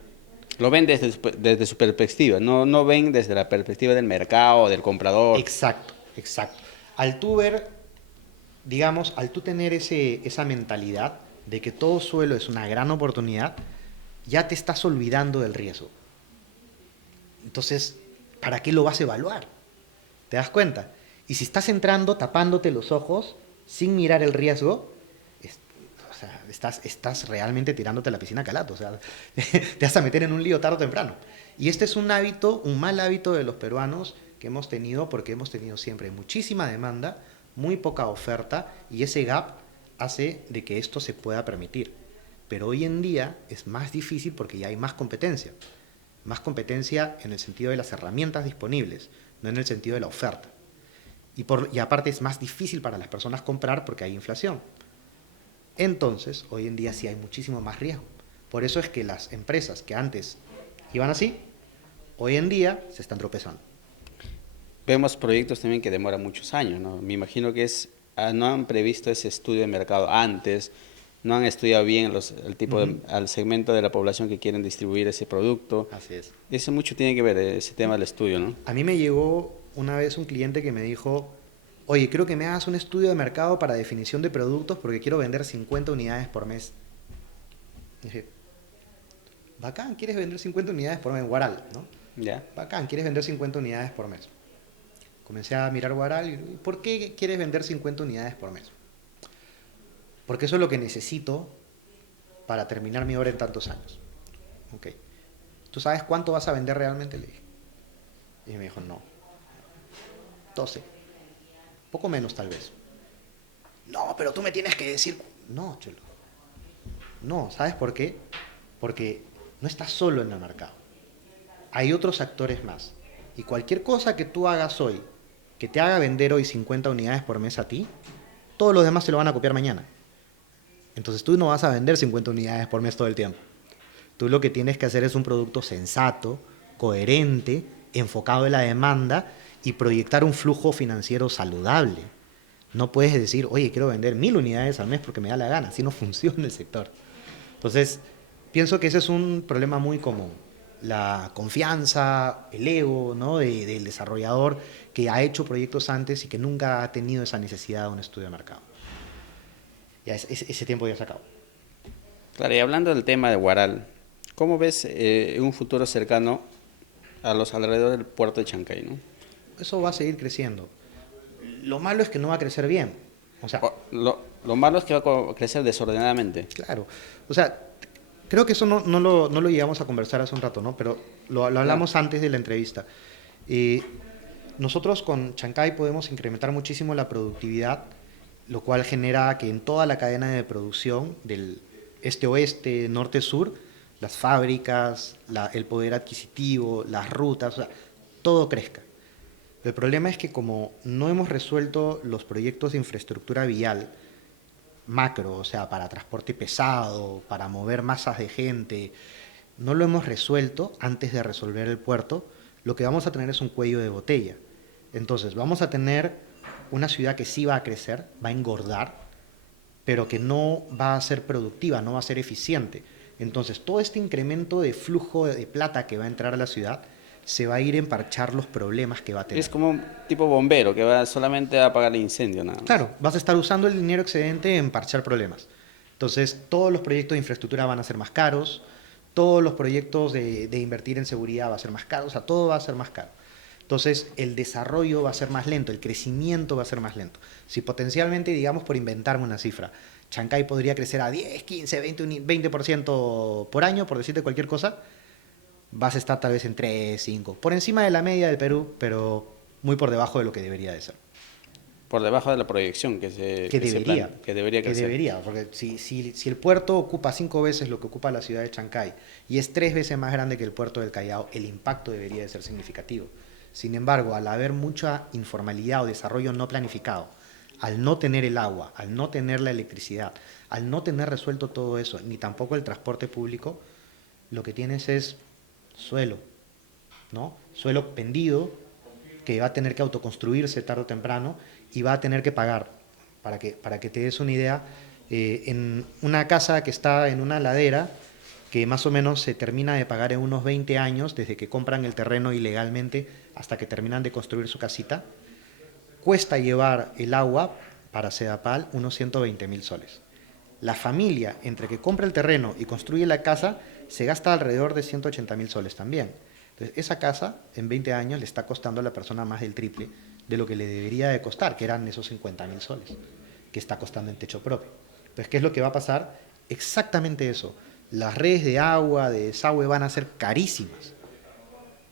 Lo ven desde su perspectiva, no ven desde la perspectiva del mercado, del comprador. Exacto, exacto. Al tú ver, digamos, al tú tener esa mentalidad de que todo suelo es una gran oportunidad, ya te estás olvidando del riesgo. Entonces, ¿para qué lo vas a evaluar? ¿Te das cuenta? Y si estás entrando tapándote los ojos sin mirar el riesgo, es- o sea, estás realmente tirándote a la piscina calato. O sea, te vas a meter en un lío tarde o temprano. Y este es un hábito, un mal hábito de los peruanos que hemos tenido porque hemos tenido siempre muchísima demanda, muy poca oferta y ese gap hace de que esto se pueda permitir. Pero hoy en día es más difícil porque ya hay más competencia. Más competencia en el sentido de las herramientas disponibles, no en el sentido de la oferta. Y aparte es más difícil para las personas comprar porque hay inflación. Entonces, hoy en día sí hay muchísimo más riesgo. Por eso es que las empresas que antes iban así, hoy en día se están tropezando. Vemos proyectos también que demoran muchos años, ¿no? Me imagino que no han previsto ese estudio de mercado antes, no han estudiado bien el tipo Ujú. al segmento de la población que quieren distribuir ese producto. Así es. Eso mucho tiene que ver, ese tema del estudio, ¿no? A mí me llegó una vez un cliente que me dijo, oye, creo que me hagas un estudio de mercado para definición de productos porque quiero vender 50 unidades por mes. Y dije, bacán, ¿quieres vender 50 unidades por mes en Guaral, no? ¿Ya? Bacán, ¿quieres vender 50 unidades por mes? Comencé a mirar Guaral y, ¿por qué quieres vender 50 unidades por mes? Porque eso es lo que necesito para terminar mi obra en tantos años. Ok. ¿Tú sabes cuánto vas a vender realmente? Le dije. Y me dijo, no, 12. Poco menos tal vez. No, pero tú me tienes que decir... No, chulo. No, ¿sabes por qué? Porque no estás solo en el mercado. Hay otros actores más. Y cualquier cosa que tú hagas hoy, que te haga vender hoy 50 unidades por mes a ti, todos los demás se lo van a copiar mañana. Entonces tú no vas a vender 50 unidades por mes todo el tiempo. Tú lo que tienes que hacer es un producto sensato, coherente, enfocado en la demanda y proyectar un flujo financiero saludable. No puedes decir, oye, quiero vender 1000 unidades al mes porque me da la gana. Así no funciona el sector. Entonces, pienso que ese es un problema muy común. La confianza, el ego, ¿no? Del desarrollador que ha hecho proyectos antes y que nunca ha tenido esa necesidad de un estudio de mercado. Ya ese tiempo ya se acabó. Claro, y hablando del tema de Huaral, ¿cómo ves un futuro cercano a los alrededores del puerto de Chancay, ¿no? Eso va a seguir creciendo. Lo malo es que no va a crecer bien. O sea, Lo malo es que va a crecer desordenadamente. claro. O sea, Creo que eso no lo llegamos a conversar hace un rato, ¿no? Pero lo hablamos antes de la entrevista. Eh, Nosotros con Chancay podemos incrementar muchísimo la productividad, lo cual genera que en toda la cadena de producción del este-oeste, norte-sur, las fábricas, el poder adquisitivo, las rutas, o sea, todo crezca. El problema es que como no hemos resuelto los proyectos de infraestructura vial macro, o sea, para transporte pesado, para mover masas de gente, no lo hemos resuelto antes de resolver el puerto, lo que vamos a tener es un cuello de botella. Entonces, vamos a tener una ciudad que sí va a crecer, va a engordar, pero que no va a ser productiva, no va a ser eficiente. Entonces, todo este incremento de flujo de plata que va a entrar a la ciudad se va a ir a emparchar los problemas que va a tener. Es como un tipo bombero que va solamente a apagar el incendio, nada más. Claro, vas a estar usando el dinero excedente en parchar problemas. Entonces, todos los proyectos de infraestructura van a ser más caros, todos los proyectos de invertir en seguridad va a ser más caros, o sea, todo va a ser más caro. Entonces, el desarrollo va a ser más lento, el crecimiento va a ser más lento. Si potencialmente, digamos, por inventarme una cifra, Chancay podría crecer a 10, 15, 20% por año, por decirte cualquier cosa, vas a estar tal vez en 3, 5, por encima de la media del Perú, pero muy por debajo de lo que debería de ser. Por debajo de la proyección que debería Que crecer. debería, porque si el puerto ocupa 5 veces lo que ocupa la ciudad de Chancay y es 3 veces más grande que el puerto del Callao, el impacto debería de ser significativo. Sin embargo, al haber mucha informalidad o desarrollo no planificado, al no tener el agua, al no tener la electricidad, al no tener resuelto todo eso, ni tampoco el transporte público, lo que tienes es suelo, ¿no? Suelo pendido que va a tener que autoconstruirse tarde o temprano y va a tener que pagar. Para que te des una idea, en una casa que está en una ladera, que más o menos se termina de pagar en unos 20 años, desde que compran el terreno ilegalmente hasta que terminan de construir su casita, cuesta llevar el agua para Sedapal unos 120.000 soles. La familia, entre que compra el terreno y construye la casa, se gasta alrededor de 180.000 soles también. Entonces, esa casa en 20 años le está costando a la persona más del triple de lo que le debería de costar, que eran esos 50.000 soles, que está costando en techo propio. Entonces, ¿qué es lo que va a pasar? Exactamente eso. Las redes de agua, de desagüe van a ser carísimas.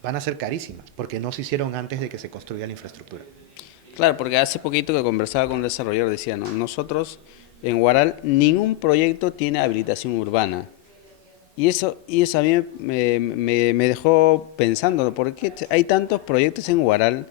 Van a ser carísimas, porque no se hicieron antes de que se construya la infraestructura. Claro, porque hace poquito que conversaba con un desarrollador, decía, no, nosotros en Huaral ningún proyecto tiene habilitación urbana. Y eso a mí me dejó pensando, ¿no? ¿Por qué hay tantos proyectos en Huaral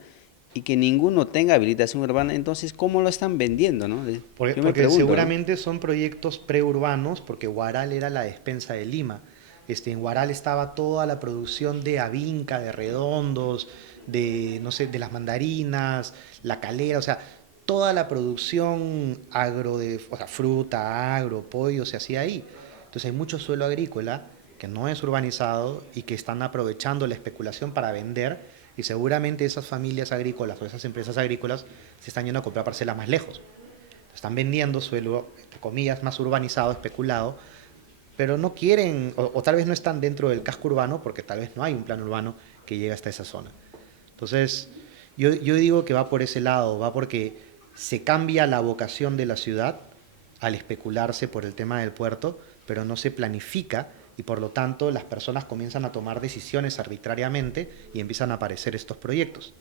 y que ninguno tenga habilitación urbana? Entonces, ¿cómo lo están vendiendo, no? Yo me Porque pregunto, ¿no? seguramente son proyectos preurbanos, porque Huaral era la despensa de Lima. En Huaral estaba toda la producción de Avinca, de Redondos, de, no sé, de las mandarinas, la calera, o sea, toda la producción agro, o sea, fruta, agro, pollo, se hacía ahí. Entonces hay mucho suelo agrícola que no es urbanizado y que están aprovechando la especulación para vender y seguramente esas familias agrícolas o esas empresas agrícolas se están yendo a comprar parcelas más lejos. Están vendiendo suelo, entre comillas, más urbanizado, especulado, pero no quieren, o tal vez no están dentro del casco urbano porque tal vez no hay un plan urbano que llegue hasta esa zona. Entonces, yo digo que va por ese lado, va porque se cambia la vocación de la ciudad al especularse por el tema del puerto, pero no se planifica y por lo tanto las personas comienzan a tomar decisiones arbitrariamente y empiezan a aparecer estos proyectos.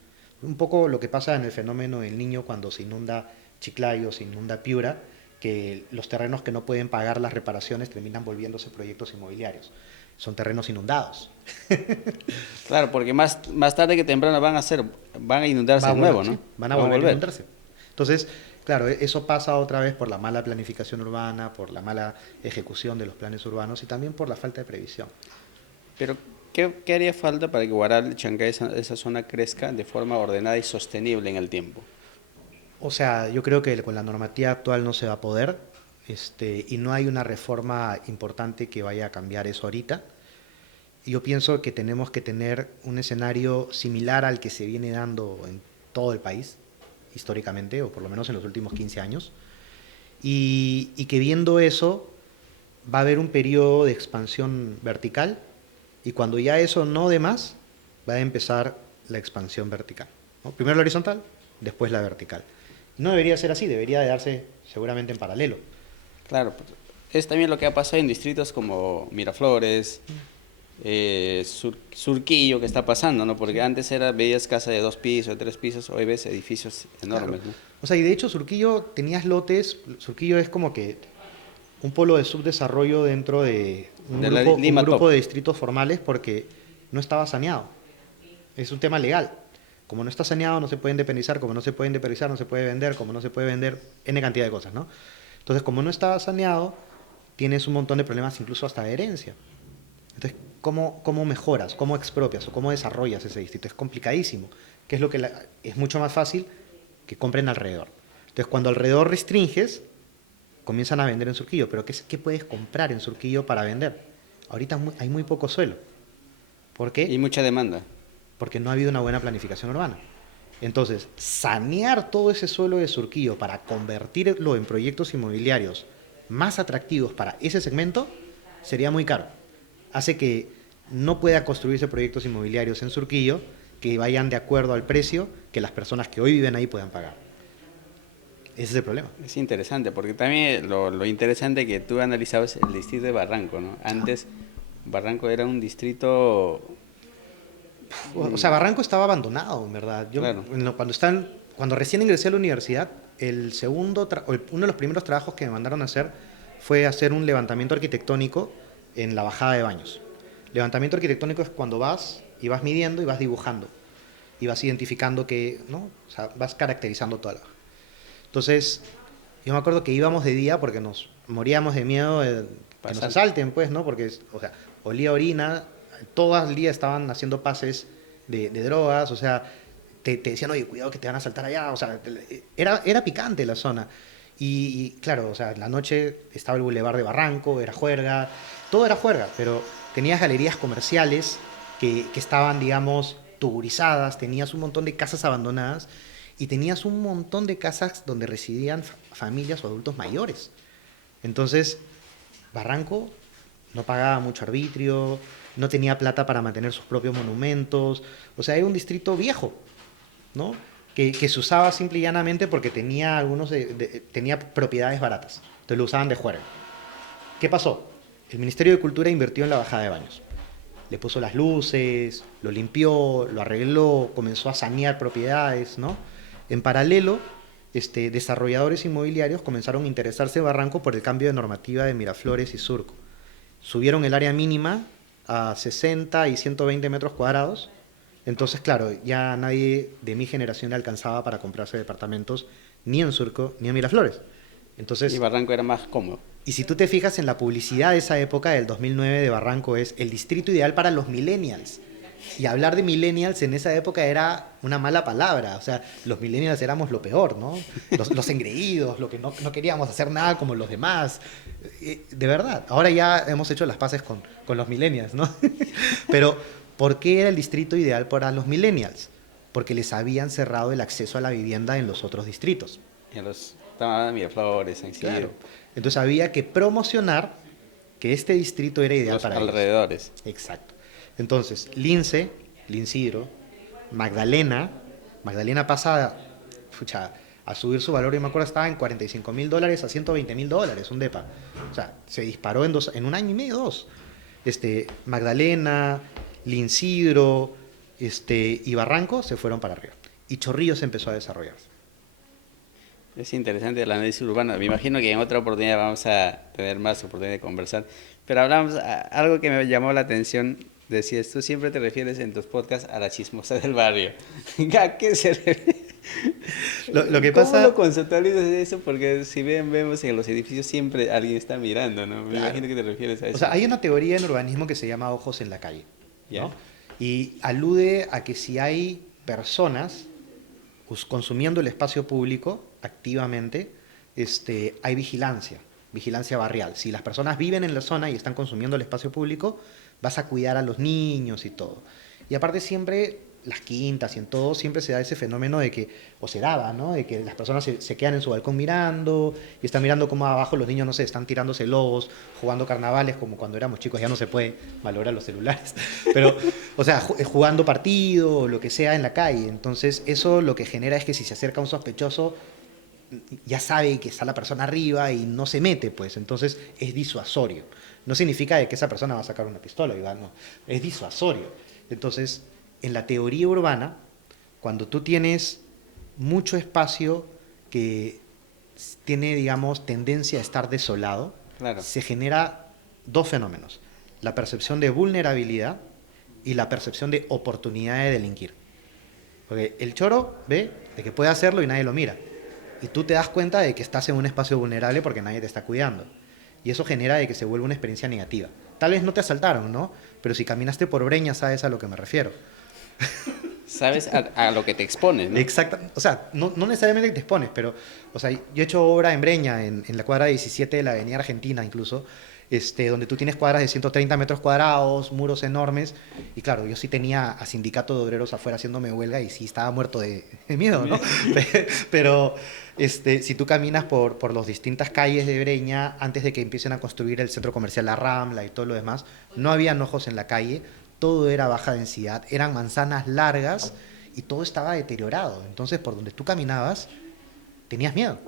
Un poco lo que pasa en el fenómeno del Niño cuando se inunda Chiclayo, se inunda Piura, que los terrenos que no pueden pagar las reparaciones terminan volviéndose proyectos inmobiliarios. Son terrenos inundados. Claro, porque más tarde que temprano van a inundarse de nuevo, ¿no? Sí, van a volver a inundarse. Entonces, claro, eso pasa otra vez por la mala planificación urbana, por la mala ejecución de los planes urbanos y también por la falta de previsión. Pero, ¿qué haría falta para que Huaral, Chancay, esa zona crezca de forma ordenada y sostenible en el tiempo? O sea, yo creo que con la normativa actual no se va a poder, y no hay una reforma importante que vaya a cambiar eso ahorita. Yo pienso que tenemos que tener un escenario similar al que se viene dando en todo el país, históricamente, o por lo menos en los últimos 15 años, y que viendo eso va a haber un periodo de expansión vertical, y cuando ya eso no dé más, va a empezar la expansión vertical, ¿no? Primero la horizontal, después la vertical. No debería ser así, debería de darse seguramente en paralelo. Claro, es también lo que ha pasado en distritos como Miraflores, Surquillo, que está pasando, ¿no? Porque antes veías casas de 2 pisos, de 3 pisos, hoy ves edificios enormes, Claro. ¿no? O sea, y de hecho Surquillo tenías lotes, Surquillo es como que un polo de subdesarrollo dentro de De la un Lima grupo Top. de distritos formales porque no estaba saneado. Es un tema legal. Como no está saneado, no se puede independizar, como no se puede independizar, no se puede vender, como no se puede vender, N cantidad de cosas, ¿no? Entonces, como no está saneado, tienes un montón de problemas, incluso hasta de herencia. Entonces, ¿cómo mejoras, cómo expropias o cómo desarrollas ese distrito? Es complicadísimo, que es lo que es mucho más fácil que compren alrededor. Entonces, cuando alrededor restringes, comienzan a vender en Surquillo, pero ¿qué puedes comprar en Surquillo para vender? Ahorita hay muy poco suelo. ¿Por Y qué? mucha demanda. Porque no ha habido una buena planificación urbana. Entonces, sanear todo ese suelo de Surquillo para convertirlo en proyectos inmobiliarios más atractivos para ese segmento sería muy caro. Hace que no pueda construirse proyectos inmobiliarios en Surquillo que vayan de acuerdo al precio que las personas que hoy viven ahí puedan pagar. Ese es el problema. Es interesante, porque también lo interesante que tú analizabas el distrito de Barranco, ¿no? Antes Barranco era un distrito, O sea, Barranco estaba abandonado, en verdad. claro, Cuando recién ingresé a la universidad, uno de los primeros trabajos que me mandaron a hacer fue hacer un levantamiento arquitectónico en la bajada de Baños. Levantamiento arquitectónico es cuando vas y vas midiendo y vas dibujando y vas identificando que, ¿no? O sea, vas caracterizando toda la. Entonces, yo me acuerdo que íbamos de día porque nos moríamos de miedo de que nos pasar. asalten, pues, ¿no? Porque, o sea, olía a orina, todo el día estaban haciendo pases de drogas, o sea, te decían, oye, cuidado que te van a asaltar allá, o sea, era picante la zona. Y claro, o sea, en la noche estaba el bulevar de Barranco, era juerga, todo era juerga, pero tenías galerías comerciales que estaban, digamos, tuburizadas, tenías un montón de casas abandonadas y tenías un montón de casas donde residían familias o adultos mayores. Entonces, Barranco no pagaba mucho arbitrio, no tenía plata para mantener sus propios monumentos, o sea, era un distrito viejo, ¿no? Que se usaba simple y llanamente porque tenía tenía propiedades baratas, entonces lo usaban de juerga. ¿Qué pasó? El Ministerio de Cultura invirtió en la bajada de Baños. Le puso las luces, lo limpió, lo arregló, comenzó a sanear propiedades, ¿no? En paralelo, desarrolladores inmobiliarios comenzaron a interesarse en Barranco por el cambio de normativa de Miraflores y Surco. Subieron el área mínima a 60 y 120 metros cuadrados. Entonces, claro, ya nadie de mi generación le alcanzaba para comprarse departamentos ni en Surco ni en Miraflores. Y Entonces, Barranco era más cómodo. y si tú te fijas en la publicidad de esa época, del 2009 de Barranco, es el distrito ideal para los millennials. Y hablar de millennials en esa época era una mala palabra. O sea, los millennials éramos lo peor, ¿no? Los engreídos, lo que no queríamos hacer nada como los demás. De verdad. Ahora ya hemos hecho las paces con los millennials, ¿no? Pero, ¿por qué era el distrito ideal para los millennials? Porque les habían cerrado el acceso a la vivienda en los otros distritos. Y a los Miraflores, San Isidro, Claro. Entonces había que promocionar que este distrito era ideal los para ellos. alrededores. Exacto. Entonces, Lincidro, Magdalena pasa pucha, a subir su valor, yo me acuerdo estaba en $45,000 a $120,000, un depa. O sea, se disparó en un año y medio, dos. Magdalena, Lincidro, y Barranco se fueron para arriba. Y Chorrillos empezó a desarrollarse. Es interesante el análisis urbano. Me imagino que en otra oportunidad vamos a tener más oportunidad de conversar. Pero hablamos, algo que me llamó la atención, decías, tú siempre te refieres en tus podcasts a la chismosa del barrio. ¿A qué se refiere? Lo que ¿Cómo pasa... lo conceptualizas eso? Porque si vemos en los edificios siempre alguien está mirando, ¿no? Me Claro. imagino que te refieres a eso. O sea, hay una teoría en urbanismo que se llama ojos en la calle, ¿no? Ya. Y alude a que si hay personas consumiendo el espacio público activamente, hay vigilancia barrial. Si las personas viven en la zona y están consumiendo el espacio público, vas a cuidar a los niños y todo. Y aparte siempre, las quintas y en todo, siempre se da ese fenómeno de que, o se daba, ¿no? De que las personas se quedan en su balcón mirando y están mirando cómo abajo los niños, no sé, están tirándose lobos, jugando carnavales, como cuando éramos chicos, ya no se puede valorar los celulares, pero, o sea, jugando partido o lo que sea en la calle. Entonces, eso lo que genera es que si se acerca un sospechoso, ya sabe que está la persona arriba y no se mete, pues. Entonces es disuasorio. No significa de que esa persona va a sacar una pistola, Iván, no. Es disuasorio. Entonces, en la teoría urbana, cuando tú tienes mucho espacio que tiene, digamos, tendencia a estar desolado, Claro. se genera dos fenómenos: la percepción de vulnerabilidad y la percepción de oportunidad de delinquir. Porque el choro ve de que puede hacerlo y nadie lo mira. Y tú te das cuenta de que estás en un espacio vulnerable porque nadie te está cuidando. Y eso genera de que se vuelva una experiencia negativa. Tal vez no te asaltaron, ¿no? Pero si caminaste por Breña, sabes a lo que me refiero. Sabes a lo que te expones, ¿no? Exacto. O sea, no necesariamente te expones, pero, o sea, yo he hecho obra en Breña, en la cuadra 17 de la Avenida Argentina incluso, donde tú tienes cuadras de 130 metros cuadrados, muros enormes, y claro, yo sí tenía a sindicato de obreros afuera haciéndome huelga y sí estaba muerto de miedo, ¿no? Pero si tú caminas por las distintas calles de Breña, antes de que empiecen a construir el centro comercial La Rambla y todo lo demás, no había ojos en la calle, todo era baja densidad, eran manzanas largas y todo estaba deteriorado. Entonces, por donde tú caminabas, tenías miedo.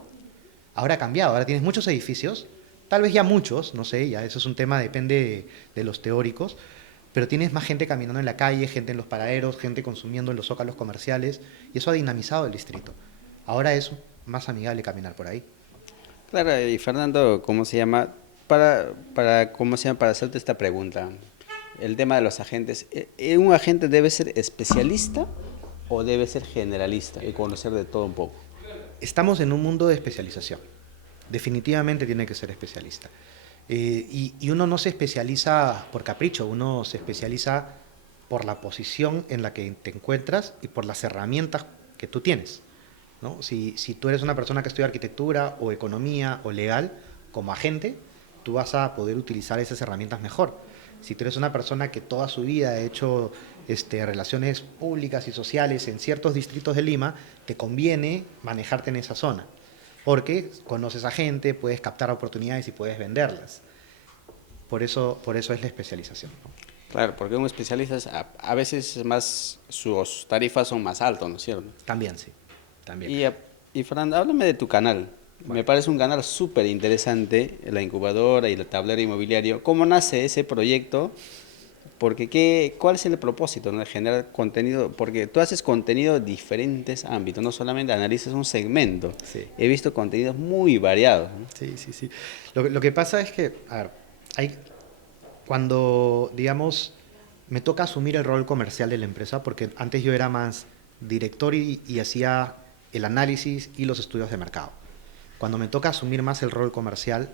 Ahora ha cambiado, ahora tienes muchos edificios, tal vez ya muchos, no sé, ya eso es un tema, depende de los teóricos, pero tienes más gente caminando en la calle, gente en los paraderos, gente consumiendo en los zócalos comerciales, y eso ha dinamizado el distrito. Ahora es más amigable caminar por ahí. Claro, y Fernando, ¿cómo se llama? ¿Cómo se llama? Para hacerte esta pregunta, el tema de los agentes, ¿un agente debe ser especialista o debe ser generalista y conocer de todo un poco? Estamos en un mundo de especialización. Definitivamente tiene que ser especialista. Y uno no se especializa por capricho, uno se especializa por la posición en la que te encuentras y por las herramientas que tú tienes, ¿no? Si tú eres una persona que estudia arquitectura o economía o legal, como agente, tú vas a poder utilizar esas herramientas mejor. Si tú eres una persona que toda su vida ha hecho relaciones públicas y sociales en ciertos distritos de Lima, te conviene manejarte en esa zona, porque conoces a gente, puedes captar oportunidades y puedes venderlas. Por eso es la especialización, ¿no? Claro, porque un especialista a veces es más, sus tarifas son más altas, ¿no es cierto? También, sí, también. Y Fernando, háblame de tu canal. Me parece un canal súper interesante, la incubadora y el tablero inmobiliario. ¿Cómo nace ese proyecto? Porque ¿cuál es el propósito, ¿no? De generar contenido, porque tú haces contenido de diferentes ámbitos, no solamente analizas un segmento. Sí. He visto contenidos muy variados, ¿no? Sí, sí, sí. Lo que pasa es que, a ver, cuando, digamos, me toca asumir el rol comercial de la empresa, porque antes yo era más director y hacía el análisis y los estudios de mercado. Cuando me toca asumir más el rol comercial,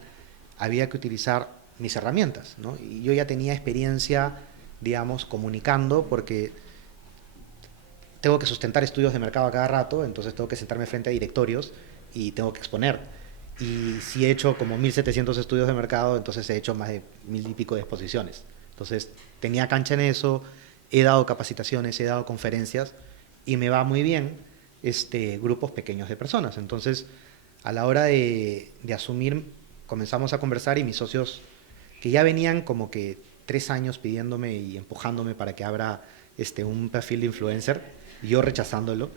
había que utilizar mis herramientas, ¿no? Y yo ya tenía experiencia, digamos, comunicando, porque tengo que sustentar estudios de mercado a cada rato, entonces tengo que sentarme frente a directorios y tengo que exponer. Y si he hecho como 1.700 estudios de mercado, entonces he hecho más de 1.000 y pico de exposiciones. Entonces tenía cancha en eso, he dado capacitaciones, he dado conferencias y me va muy bien grupos pequeños de personas. Entonces, a la hora de asumir, comenzamos a conversar y mis socios, que ya venían como que 3 años pidiéndome y empujándome para que abra un perfil de influencer, y yo rechazándolo,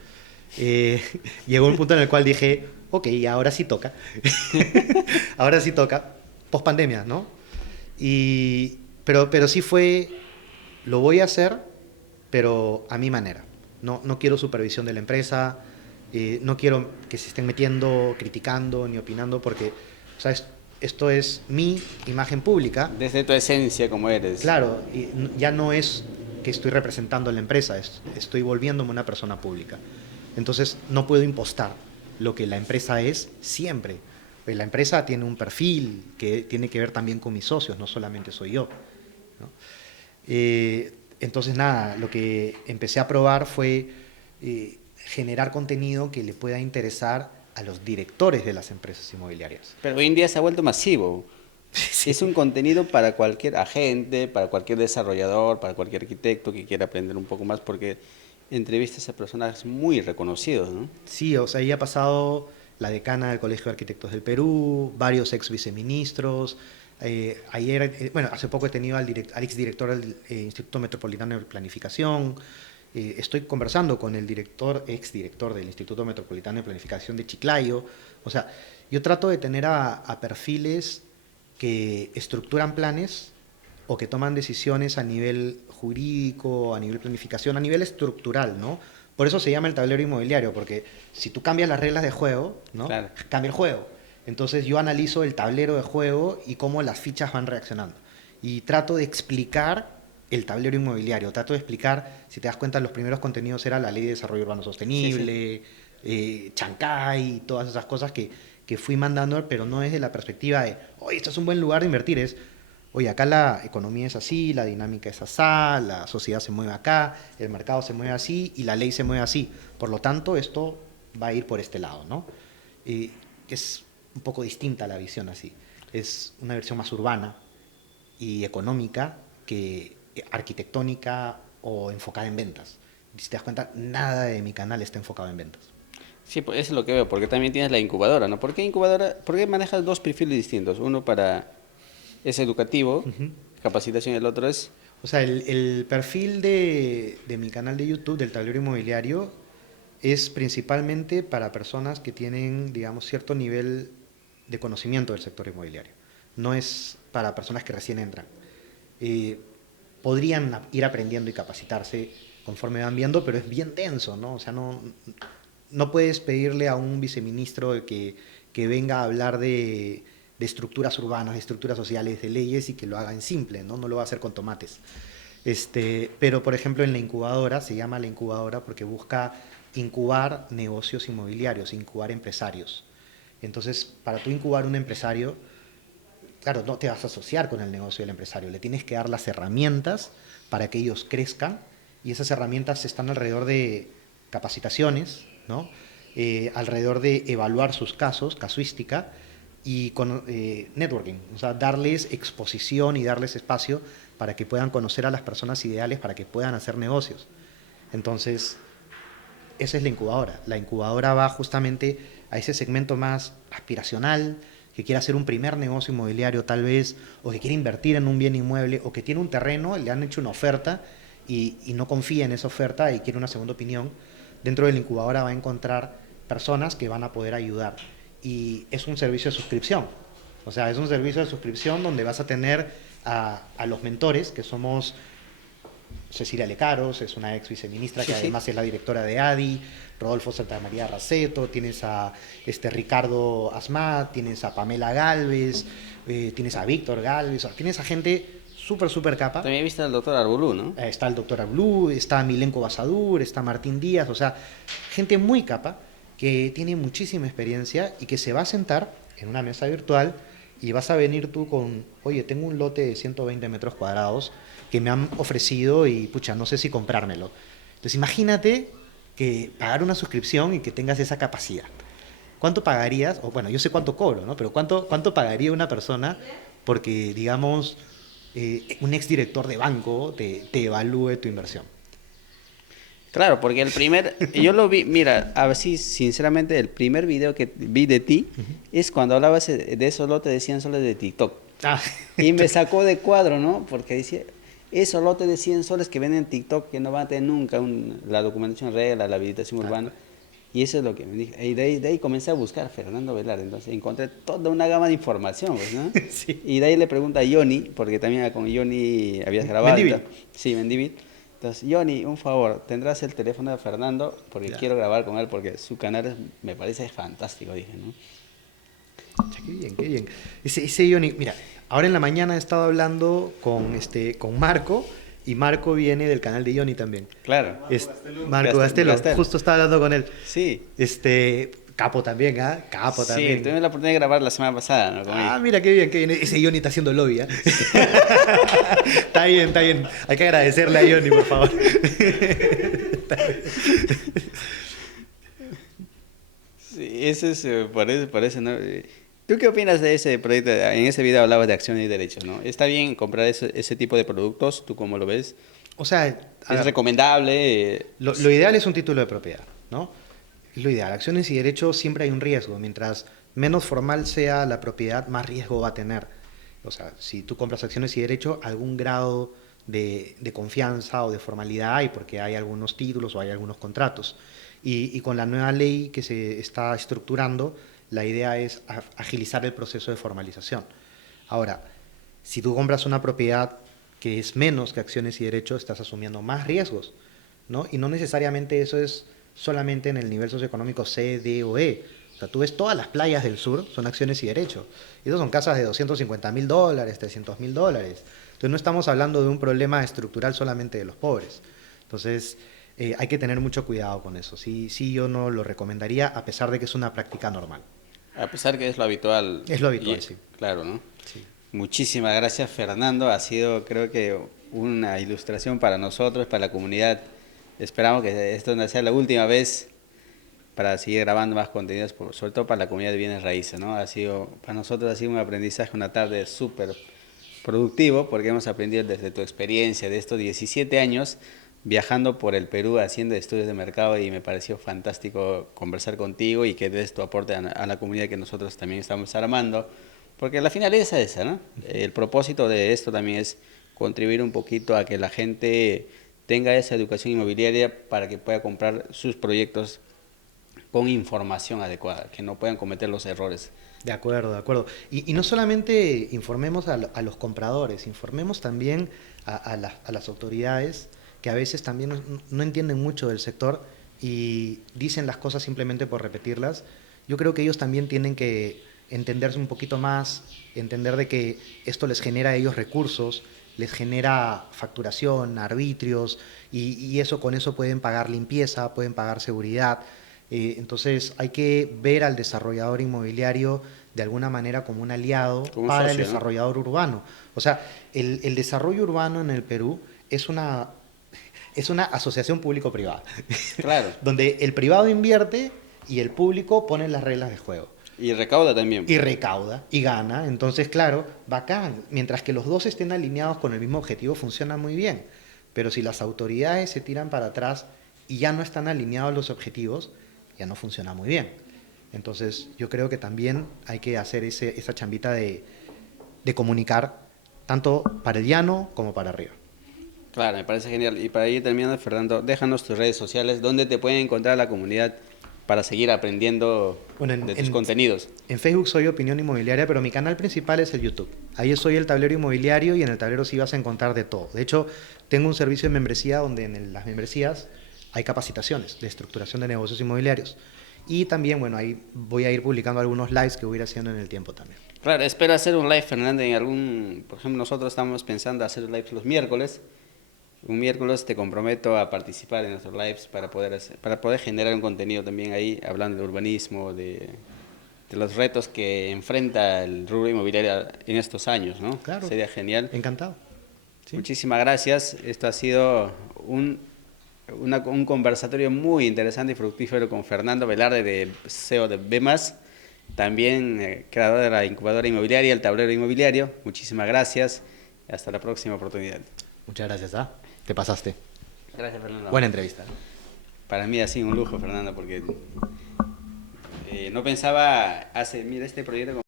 llegó un punto en el cual dije, ok, ahora sí toca. Ahora sí toca, post pandemia, ¿no? Pero sí fue, lo voy a hacer, pero a mi manera. No quiero supervisión de la empresa, no quiero que se estén metiendo, criticando ni opinando, porque, o sea, esto es mi imagen pública. Desde tu esencia como eres. Claro, y ya no es que estoy representando a la empresa, estoy volviéndome una persona pública. Entonces no puedo impostar lo que la empresa es siempre. La empresa tiene un perfil que tiene que ver también con mis socios, no solamente soy yo, ¿no? Entonces nada, lo que empecé a probar fue generar contenido que le pueda interesar a los directores de las empresas inmobiliarias. Pero hoy en día se ha vuelto masivo. Sí. Es un contenido para cualquier agente, para cualquier desarrollador, para cualquier arquitecto que quiera aprender un poco más, porque entrevistas a personajes muy reconocidos, ¿no? Sí, o sea, ahí ha pasado la decana del Colegio de Arquitectos del Perú, varios ex viceministros. Hace poco he tenido al exdirector del Instituto Metropolitano de Planificación. Estoy conversando con el exdirector del Instituto Metropolitano de Planificación de Chiclayo. O sea, yo trato de tener a perfiles que estructuran planes o que toman decisiones a nivel jurídico, a nivel planificación, a nivel estructural, ¿no? Por eso se llama el tablero inmobiliario, porque si tú cambias las reglas de juego, ¿no? Claro. Cambia el juego. Entonces yo analizo el tablero de juego y cómo las fichas van reaccionando. Y trato de explicar el tablero inmobiliario. Trato de explicar, si te das cuenta, los primeros contenidos era la Ley de Desarrollo Urbano Sostenible, Chancay, todas esas cosas que fui mandando, pero no es de la perspectiva de, oye, esto es un buen lugar de invertir, es, oye, acá la economía es así, la dinámica es así, la sociedad se mueve acá, el mercado se mueve así y la ley se mueve así. Por lo tanto, esto va a ir por este lado, ¿no? Es un poco distinta la visión así. Es una versión más urbana y económica que arquitectónica o enfocada en ventas. Si te das cuenta, nada de mi canal está enfocado en ventas. Sí, pues eso es lo que veo, porque también tienes la incubadora, ¿no? ¿Por qué incubadora? ¿Por qué manejas dos perfiles distintos? Uno es educativo, capacitación, y el otro es... O sea, el perfil de mi canal de YouTube, del tablero inmobiliario, es principalmente para personas que tienen, digamos, cierto nivel de conocimiento del sector inmobiliario. No es para personas que recién entran. Podrían ir aprendiendo y capacitarse conforme van viendo, pero es bien denso, ¿no? O sea, no puedes pedirle a un viceministro que venga a hablar de estructuras urbanas, de estructuras sociales, de leyes y que lo haga en simple, ¿no? No lo va a hacer con tomates. Pero, por ejemplo, en la incubadora, se llama la incubadora porque busca incubar negocios inmobiliarios, incubar empresarios. Entonces, para tú incubar un empresario, claro, no te vas a asociar con el negocio del empresario, le tienes que dar las herramientas para que ellos crezcan y esas herramientas están alrededor de capacitaciones, ¿no? Alrededor de evaluar sus casos, casuística y con networking, o sea, darles exposición y darles espacio para que puedan conocer a las personas ideales para que puedan hacer negocios. Entonces, esa es la incubadora. La incubadora va justamente a ese segmento más aspiracional, que quiere hacer un primer negocio inmobiliario tal vez, o que quiere invertir en un bien inmueble, o que tiene un terreno, le han hecho una oferta y no confía en esa oferta y quiere una segunda opinión. Dentro de la incubadora va a encontrar personas que van a poder ayudar. Y es un servicio de suscripción. O sea, es un servicio de suscripción donde vas a tener a los mentores, que somos Cecilia Lecaros, es una ex viceministra que además es la directora de ADI, Rodolfo Santamaría Raceto, tienes a Ricardo Asmat, tienes a Pamela Galvez, tienes a Víctor Galvez, o sea, tienes a gente súper capa. También viste al doctor Arbulú, ¿no? Está el doctor Arbulú, está Milenko Basadur, está Martín Díaz, o sea, gente muy capa que tiene muchísima experiencia y que se va a sentar en una mesa virtual y vas a venir tú con, oye, tengo un lote de 120 metros cuadrados que me han ofrecido y, pucha, no sé si comprármelo. Entonces, imagínate que pagar una suscripción y que tengas esa capacidad. ¿Cuánto pagarías? O bueno, yo sé cuánto cobro, ¿no? Pero ¿cuánto pagaría una persona porque, digamos, un exdirector de banco te evalúe tu inversión? Claro, porque yo lo vi, mira, a ver si sinceramente el primer video que vi de ti es cuando hablabas de esos lotes de 100 soles de TikTok. Ah. Y me sacó de cuadro, ¿no? Porque decía, esos lotes de 100 soles que venden en TikTok que no van a tener nunca la documentación regla, la habilitación urbana. Y eso es lo que me dije. Y de ahí comencé a buscar Fernando Velarde. Entonces encontré toda una gama de información, pues, ¿no? Sí. Y de ahí le pregunto a Johnny, porque también con Johnny habías grabado. Mendívil. Sí, Mendívil. Entonces, Johnny, un favor, tendrás el teléfono de Fernando porque quiero grabar con él porque su canal me parece fantástico, dije, ¿no? Qué bien, qué bien. Ese Johnny, mira, ahora en la mañana he estado hablando con Marco y Marco viene del canal de Johnny también. Claro. Marco Gastelo, justo estaba hablando con él. Sí. Capo también, ¿ah? Capo también. Sí, tuve la oportunidad de grabar la semana pasada, ¿no? Mira, qué bien, qué bien. Ese Johnny está haciendo lobby, ¿eh? Está bien, está bien. Hay que agradecerle a Johnny, por favor. Sí, ese es, parece, ¿no? ¿Tú qué opinas de ese proyecto? En ese video hablabas de acciones y derechos, ¿no? ¿Está bien comprar ese tipo de productos? ¿Tú cómo lo ves? O sea, ¿Es recomendable? Lo ideal es un título de propiedad, ¿no? Es lo ideal. Acciones y derechos siempre hay un riesgo. Mientras menos formal sea la propiedad, más riesgo va a tener. O sea, si tú compras acciones y derechos, algún grado de confianza o de formalidad y porque hay algunos títulos o hay algunos contratos. Y con la nueva ley que se está estructurando, la idea es agilizar el proceso de formalización. Ahora, si tú compras una propiedad que es menos que acciones y derechos, estás asumiendo más riesgos, ¿no? Y no necesariamente eso es solamente en el nivel socioeconómico C, D o E. O sea, tú ves todas las playas del sur, son acciones y derechos. Y esas son casas de $250.000, $300.000. Entonces no estamos hablando de un problema estructural solamente de los pobres. Entonces hay que tener mucho cuidado con eso. Sí, sí, yo no lo recomendaría a pesar de que es una práctica normal. A pesar que es lo habitual. Es lo habitual, sí. Claro, ¿no? Sí. Muchísimas gracias, Fernando. Ha sido, creo que, una ilustración para nosotros, para la comunidad. Esperamos que esto no sea la última vez para seguir grabando más contenidos, sobre todo para la comunidad de bienes raíces, ¿no? Para nosotros ha sido un aprendizaje, una tarde súper productivo, porque hemos aprendido desde tu experiencia de estos 17 años viajando por el Perú haciendo estudios de mercado, y me pareció fantástico conversar contigo y que des tu aporte a la comunidad que nosotros también estamos armando, porque la finalidad es esa, ¿no? El propósito de esto también es contribuir un poquito a que la gente tenga esa educación inmobiliaria para que pueda comprar sus proyectos con información adecuada, que no puedan cometer los errores. De acuerdo, de acuerdo. Y no solamente informemos a los compradores, informemos también a las autoridades que a veces también no entienden mucho del sector y dicen las cosas simplemente por repetirlas. Yo creo que ellos también tienen que entenderse un poquito más, entender de que esto les genera a ellos recursos, les genera facturación, arbitrios, y eso con eso pueden pagar limpieza, pueden pagar seguridad. Entonces hay que ver al desarrollador inmobiliario de alguna manera como un aliado Como un para socio, el desarrollador urbano. O sea, el desarrollo urbano en el Perú es una asociación público-privada, Claro. donde el privado invierte y el público pone las reglas de juego. Y recauda también. Y recauda y gana. Entonces, claro, bacán. Mientras que los dos estén alineados con el mismo objetivo, funciona muy bien. Pero si las autoridades se tiran para atrás y ya no están alineados los objetivos, ya no funciona muy bien. Entonces, yo creo que también hay que hacer esa chambita de comunicar, tanto para el llano como para arriba. Claro, me parece genial. Y para ir terminando, Fernando, déjanos tus redes sociales, donde te pueden encontrar la comunidad para seguir aprendiendo de tus contenidos. En Facebook soy Opinión Inmobiliaria, pero mi canal principal es el YouTube. Ahí soy el tablero inmobiliario y en el tablero sí vas a encontrar de todo. De hecho, tengo un servicio de membresía donde en las membresías hay capacitaciones de estructuración de negocios inmobiliarios. Y también, bueno, ahí voy a ir publicando algunos lives que voy a ir haciendo en el tiempo también. Claro, espero hacer un live, Fernando, por ejemplo, nosotros estamos pensando hacer lives los miércoles. Un miércoles te comprometo a participar en nuestros lives para poder generar un contenido también ahí, hablando de urbanismo, de los retos que enfrenta el rubro inmobiliario en estos años, ¿no? Claro. Sería genial. Encantado. Sí. Muchísimas gracias. Esto ha sido un conversatorio muy interesante y fructífero con Fernando Velarde, de CEO de BEMAS, también creador de la incubadora inmobiliaria, el tablero inmobiliario. Muchísimas gracias. Hasta la próxima oportunidad. Muchas gracias, te pasaste. Gracias, Fernando. Buena entrevista. Para mí ha sido un lujo, Fernando, porque no pensaba mira, este proyecto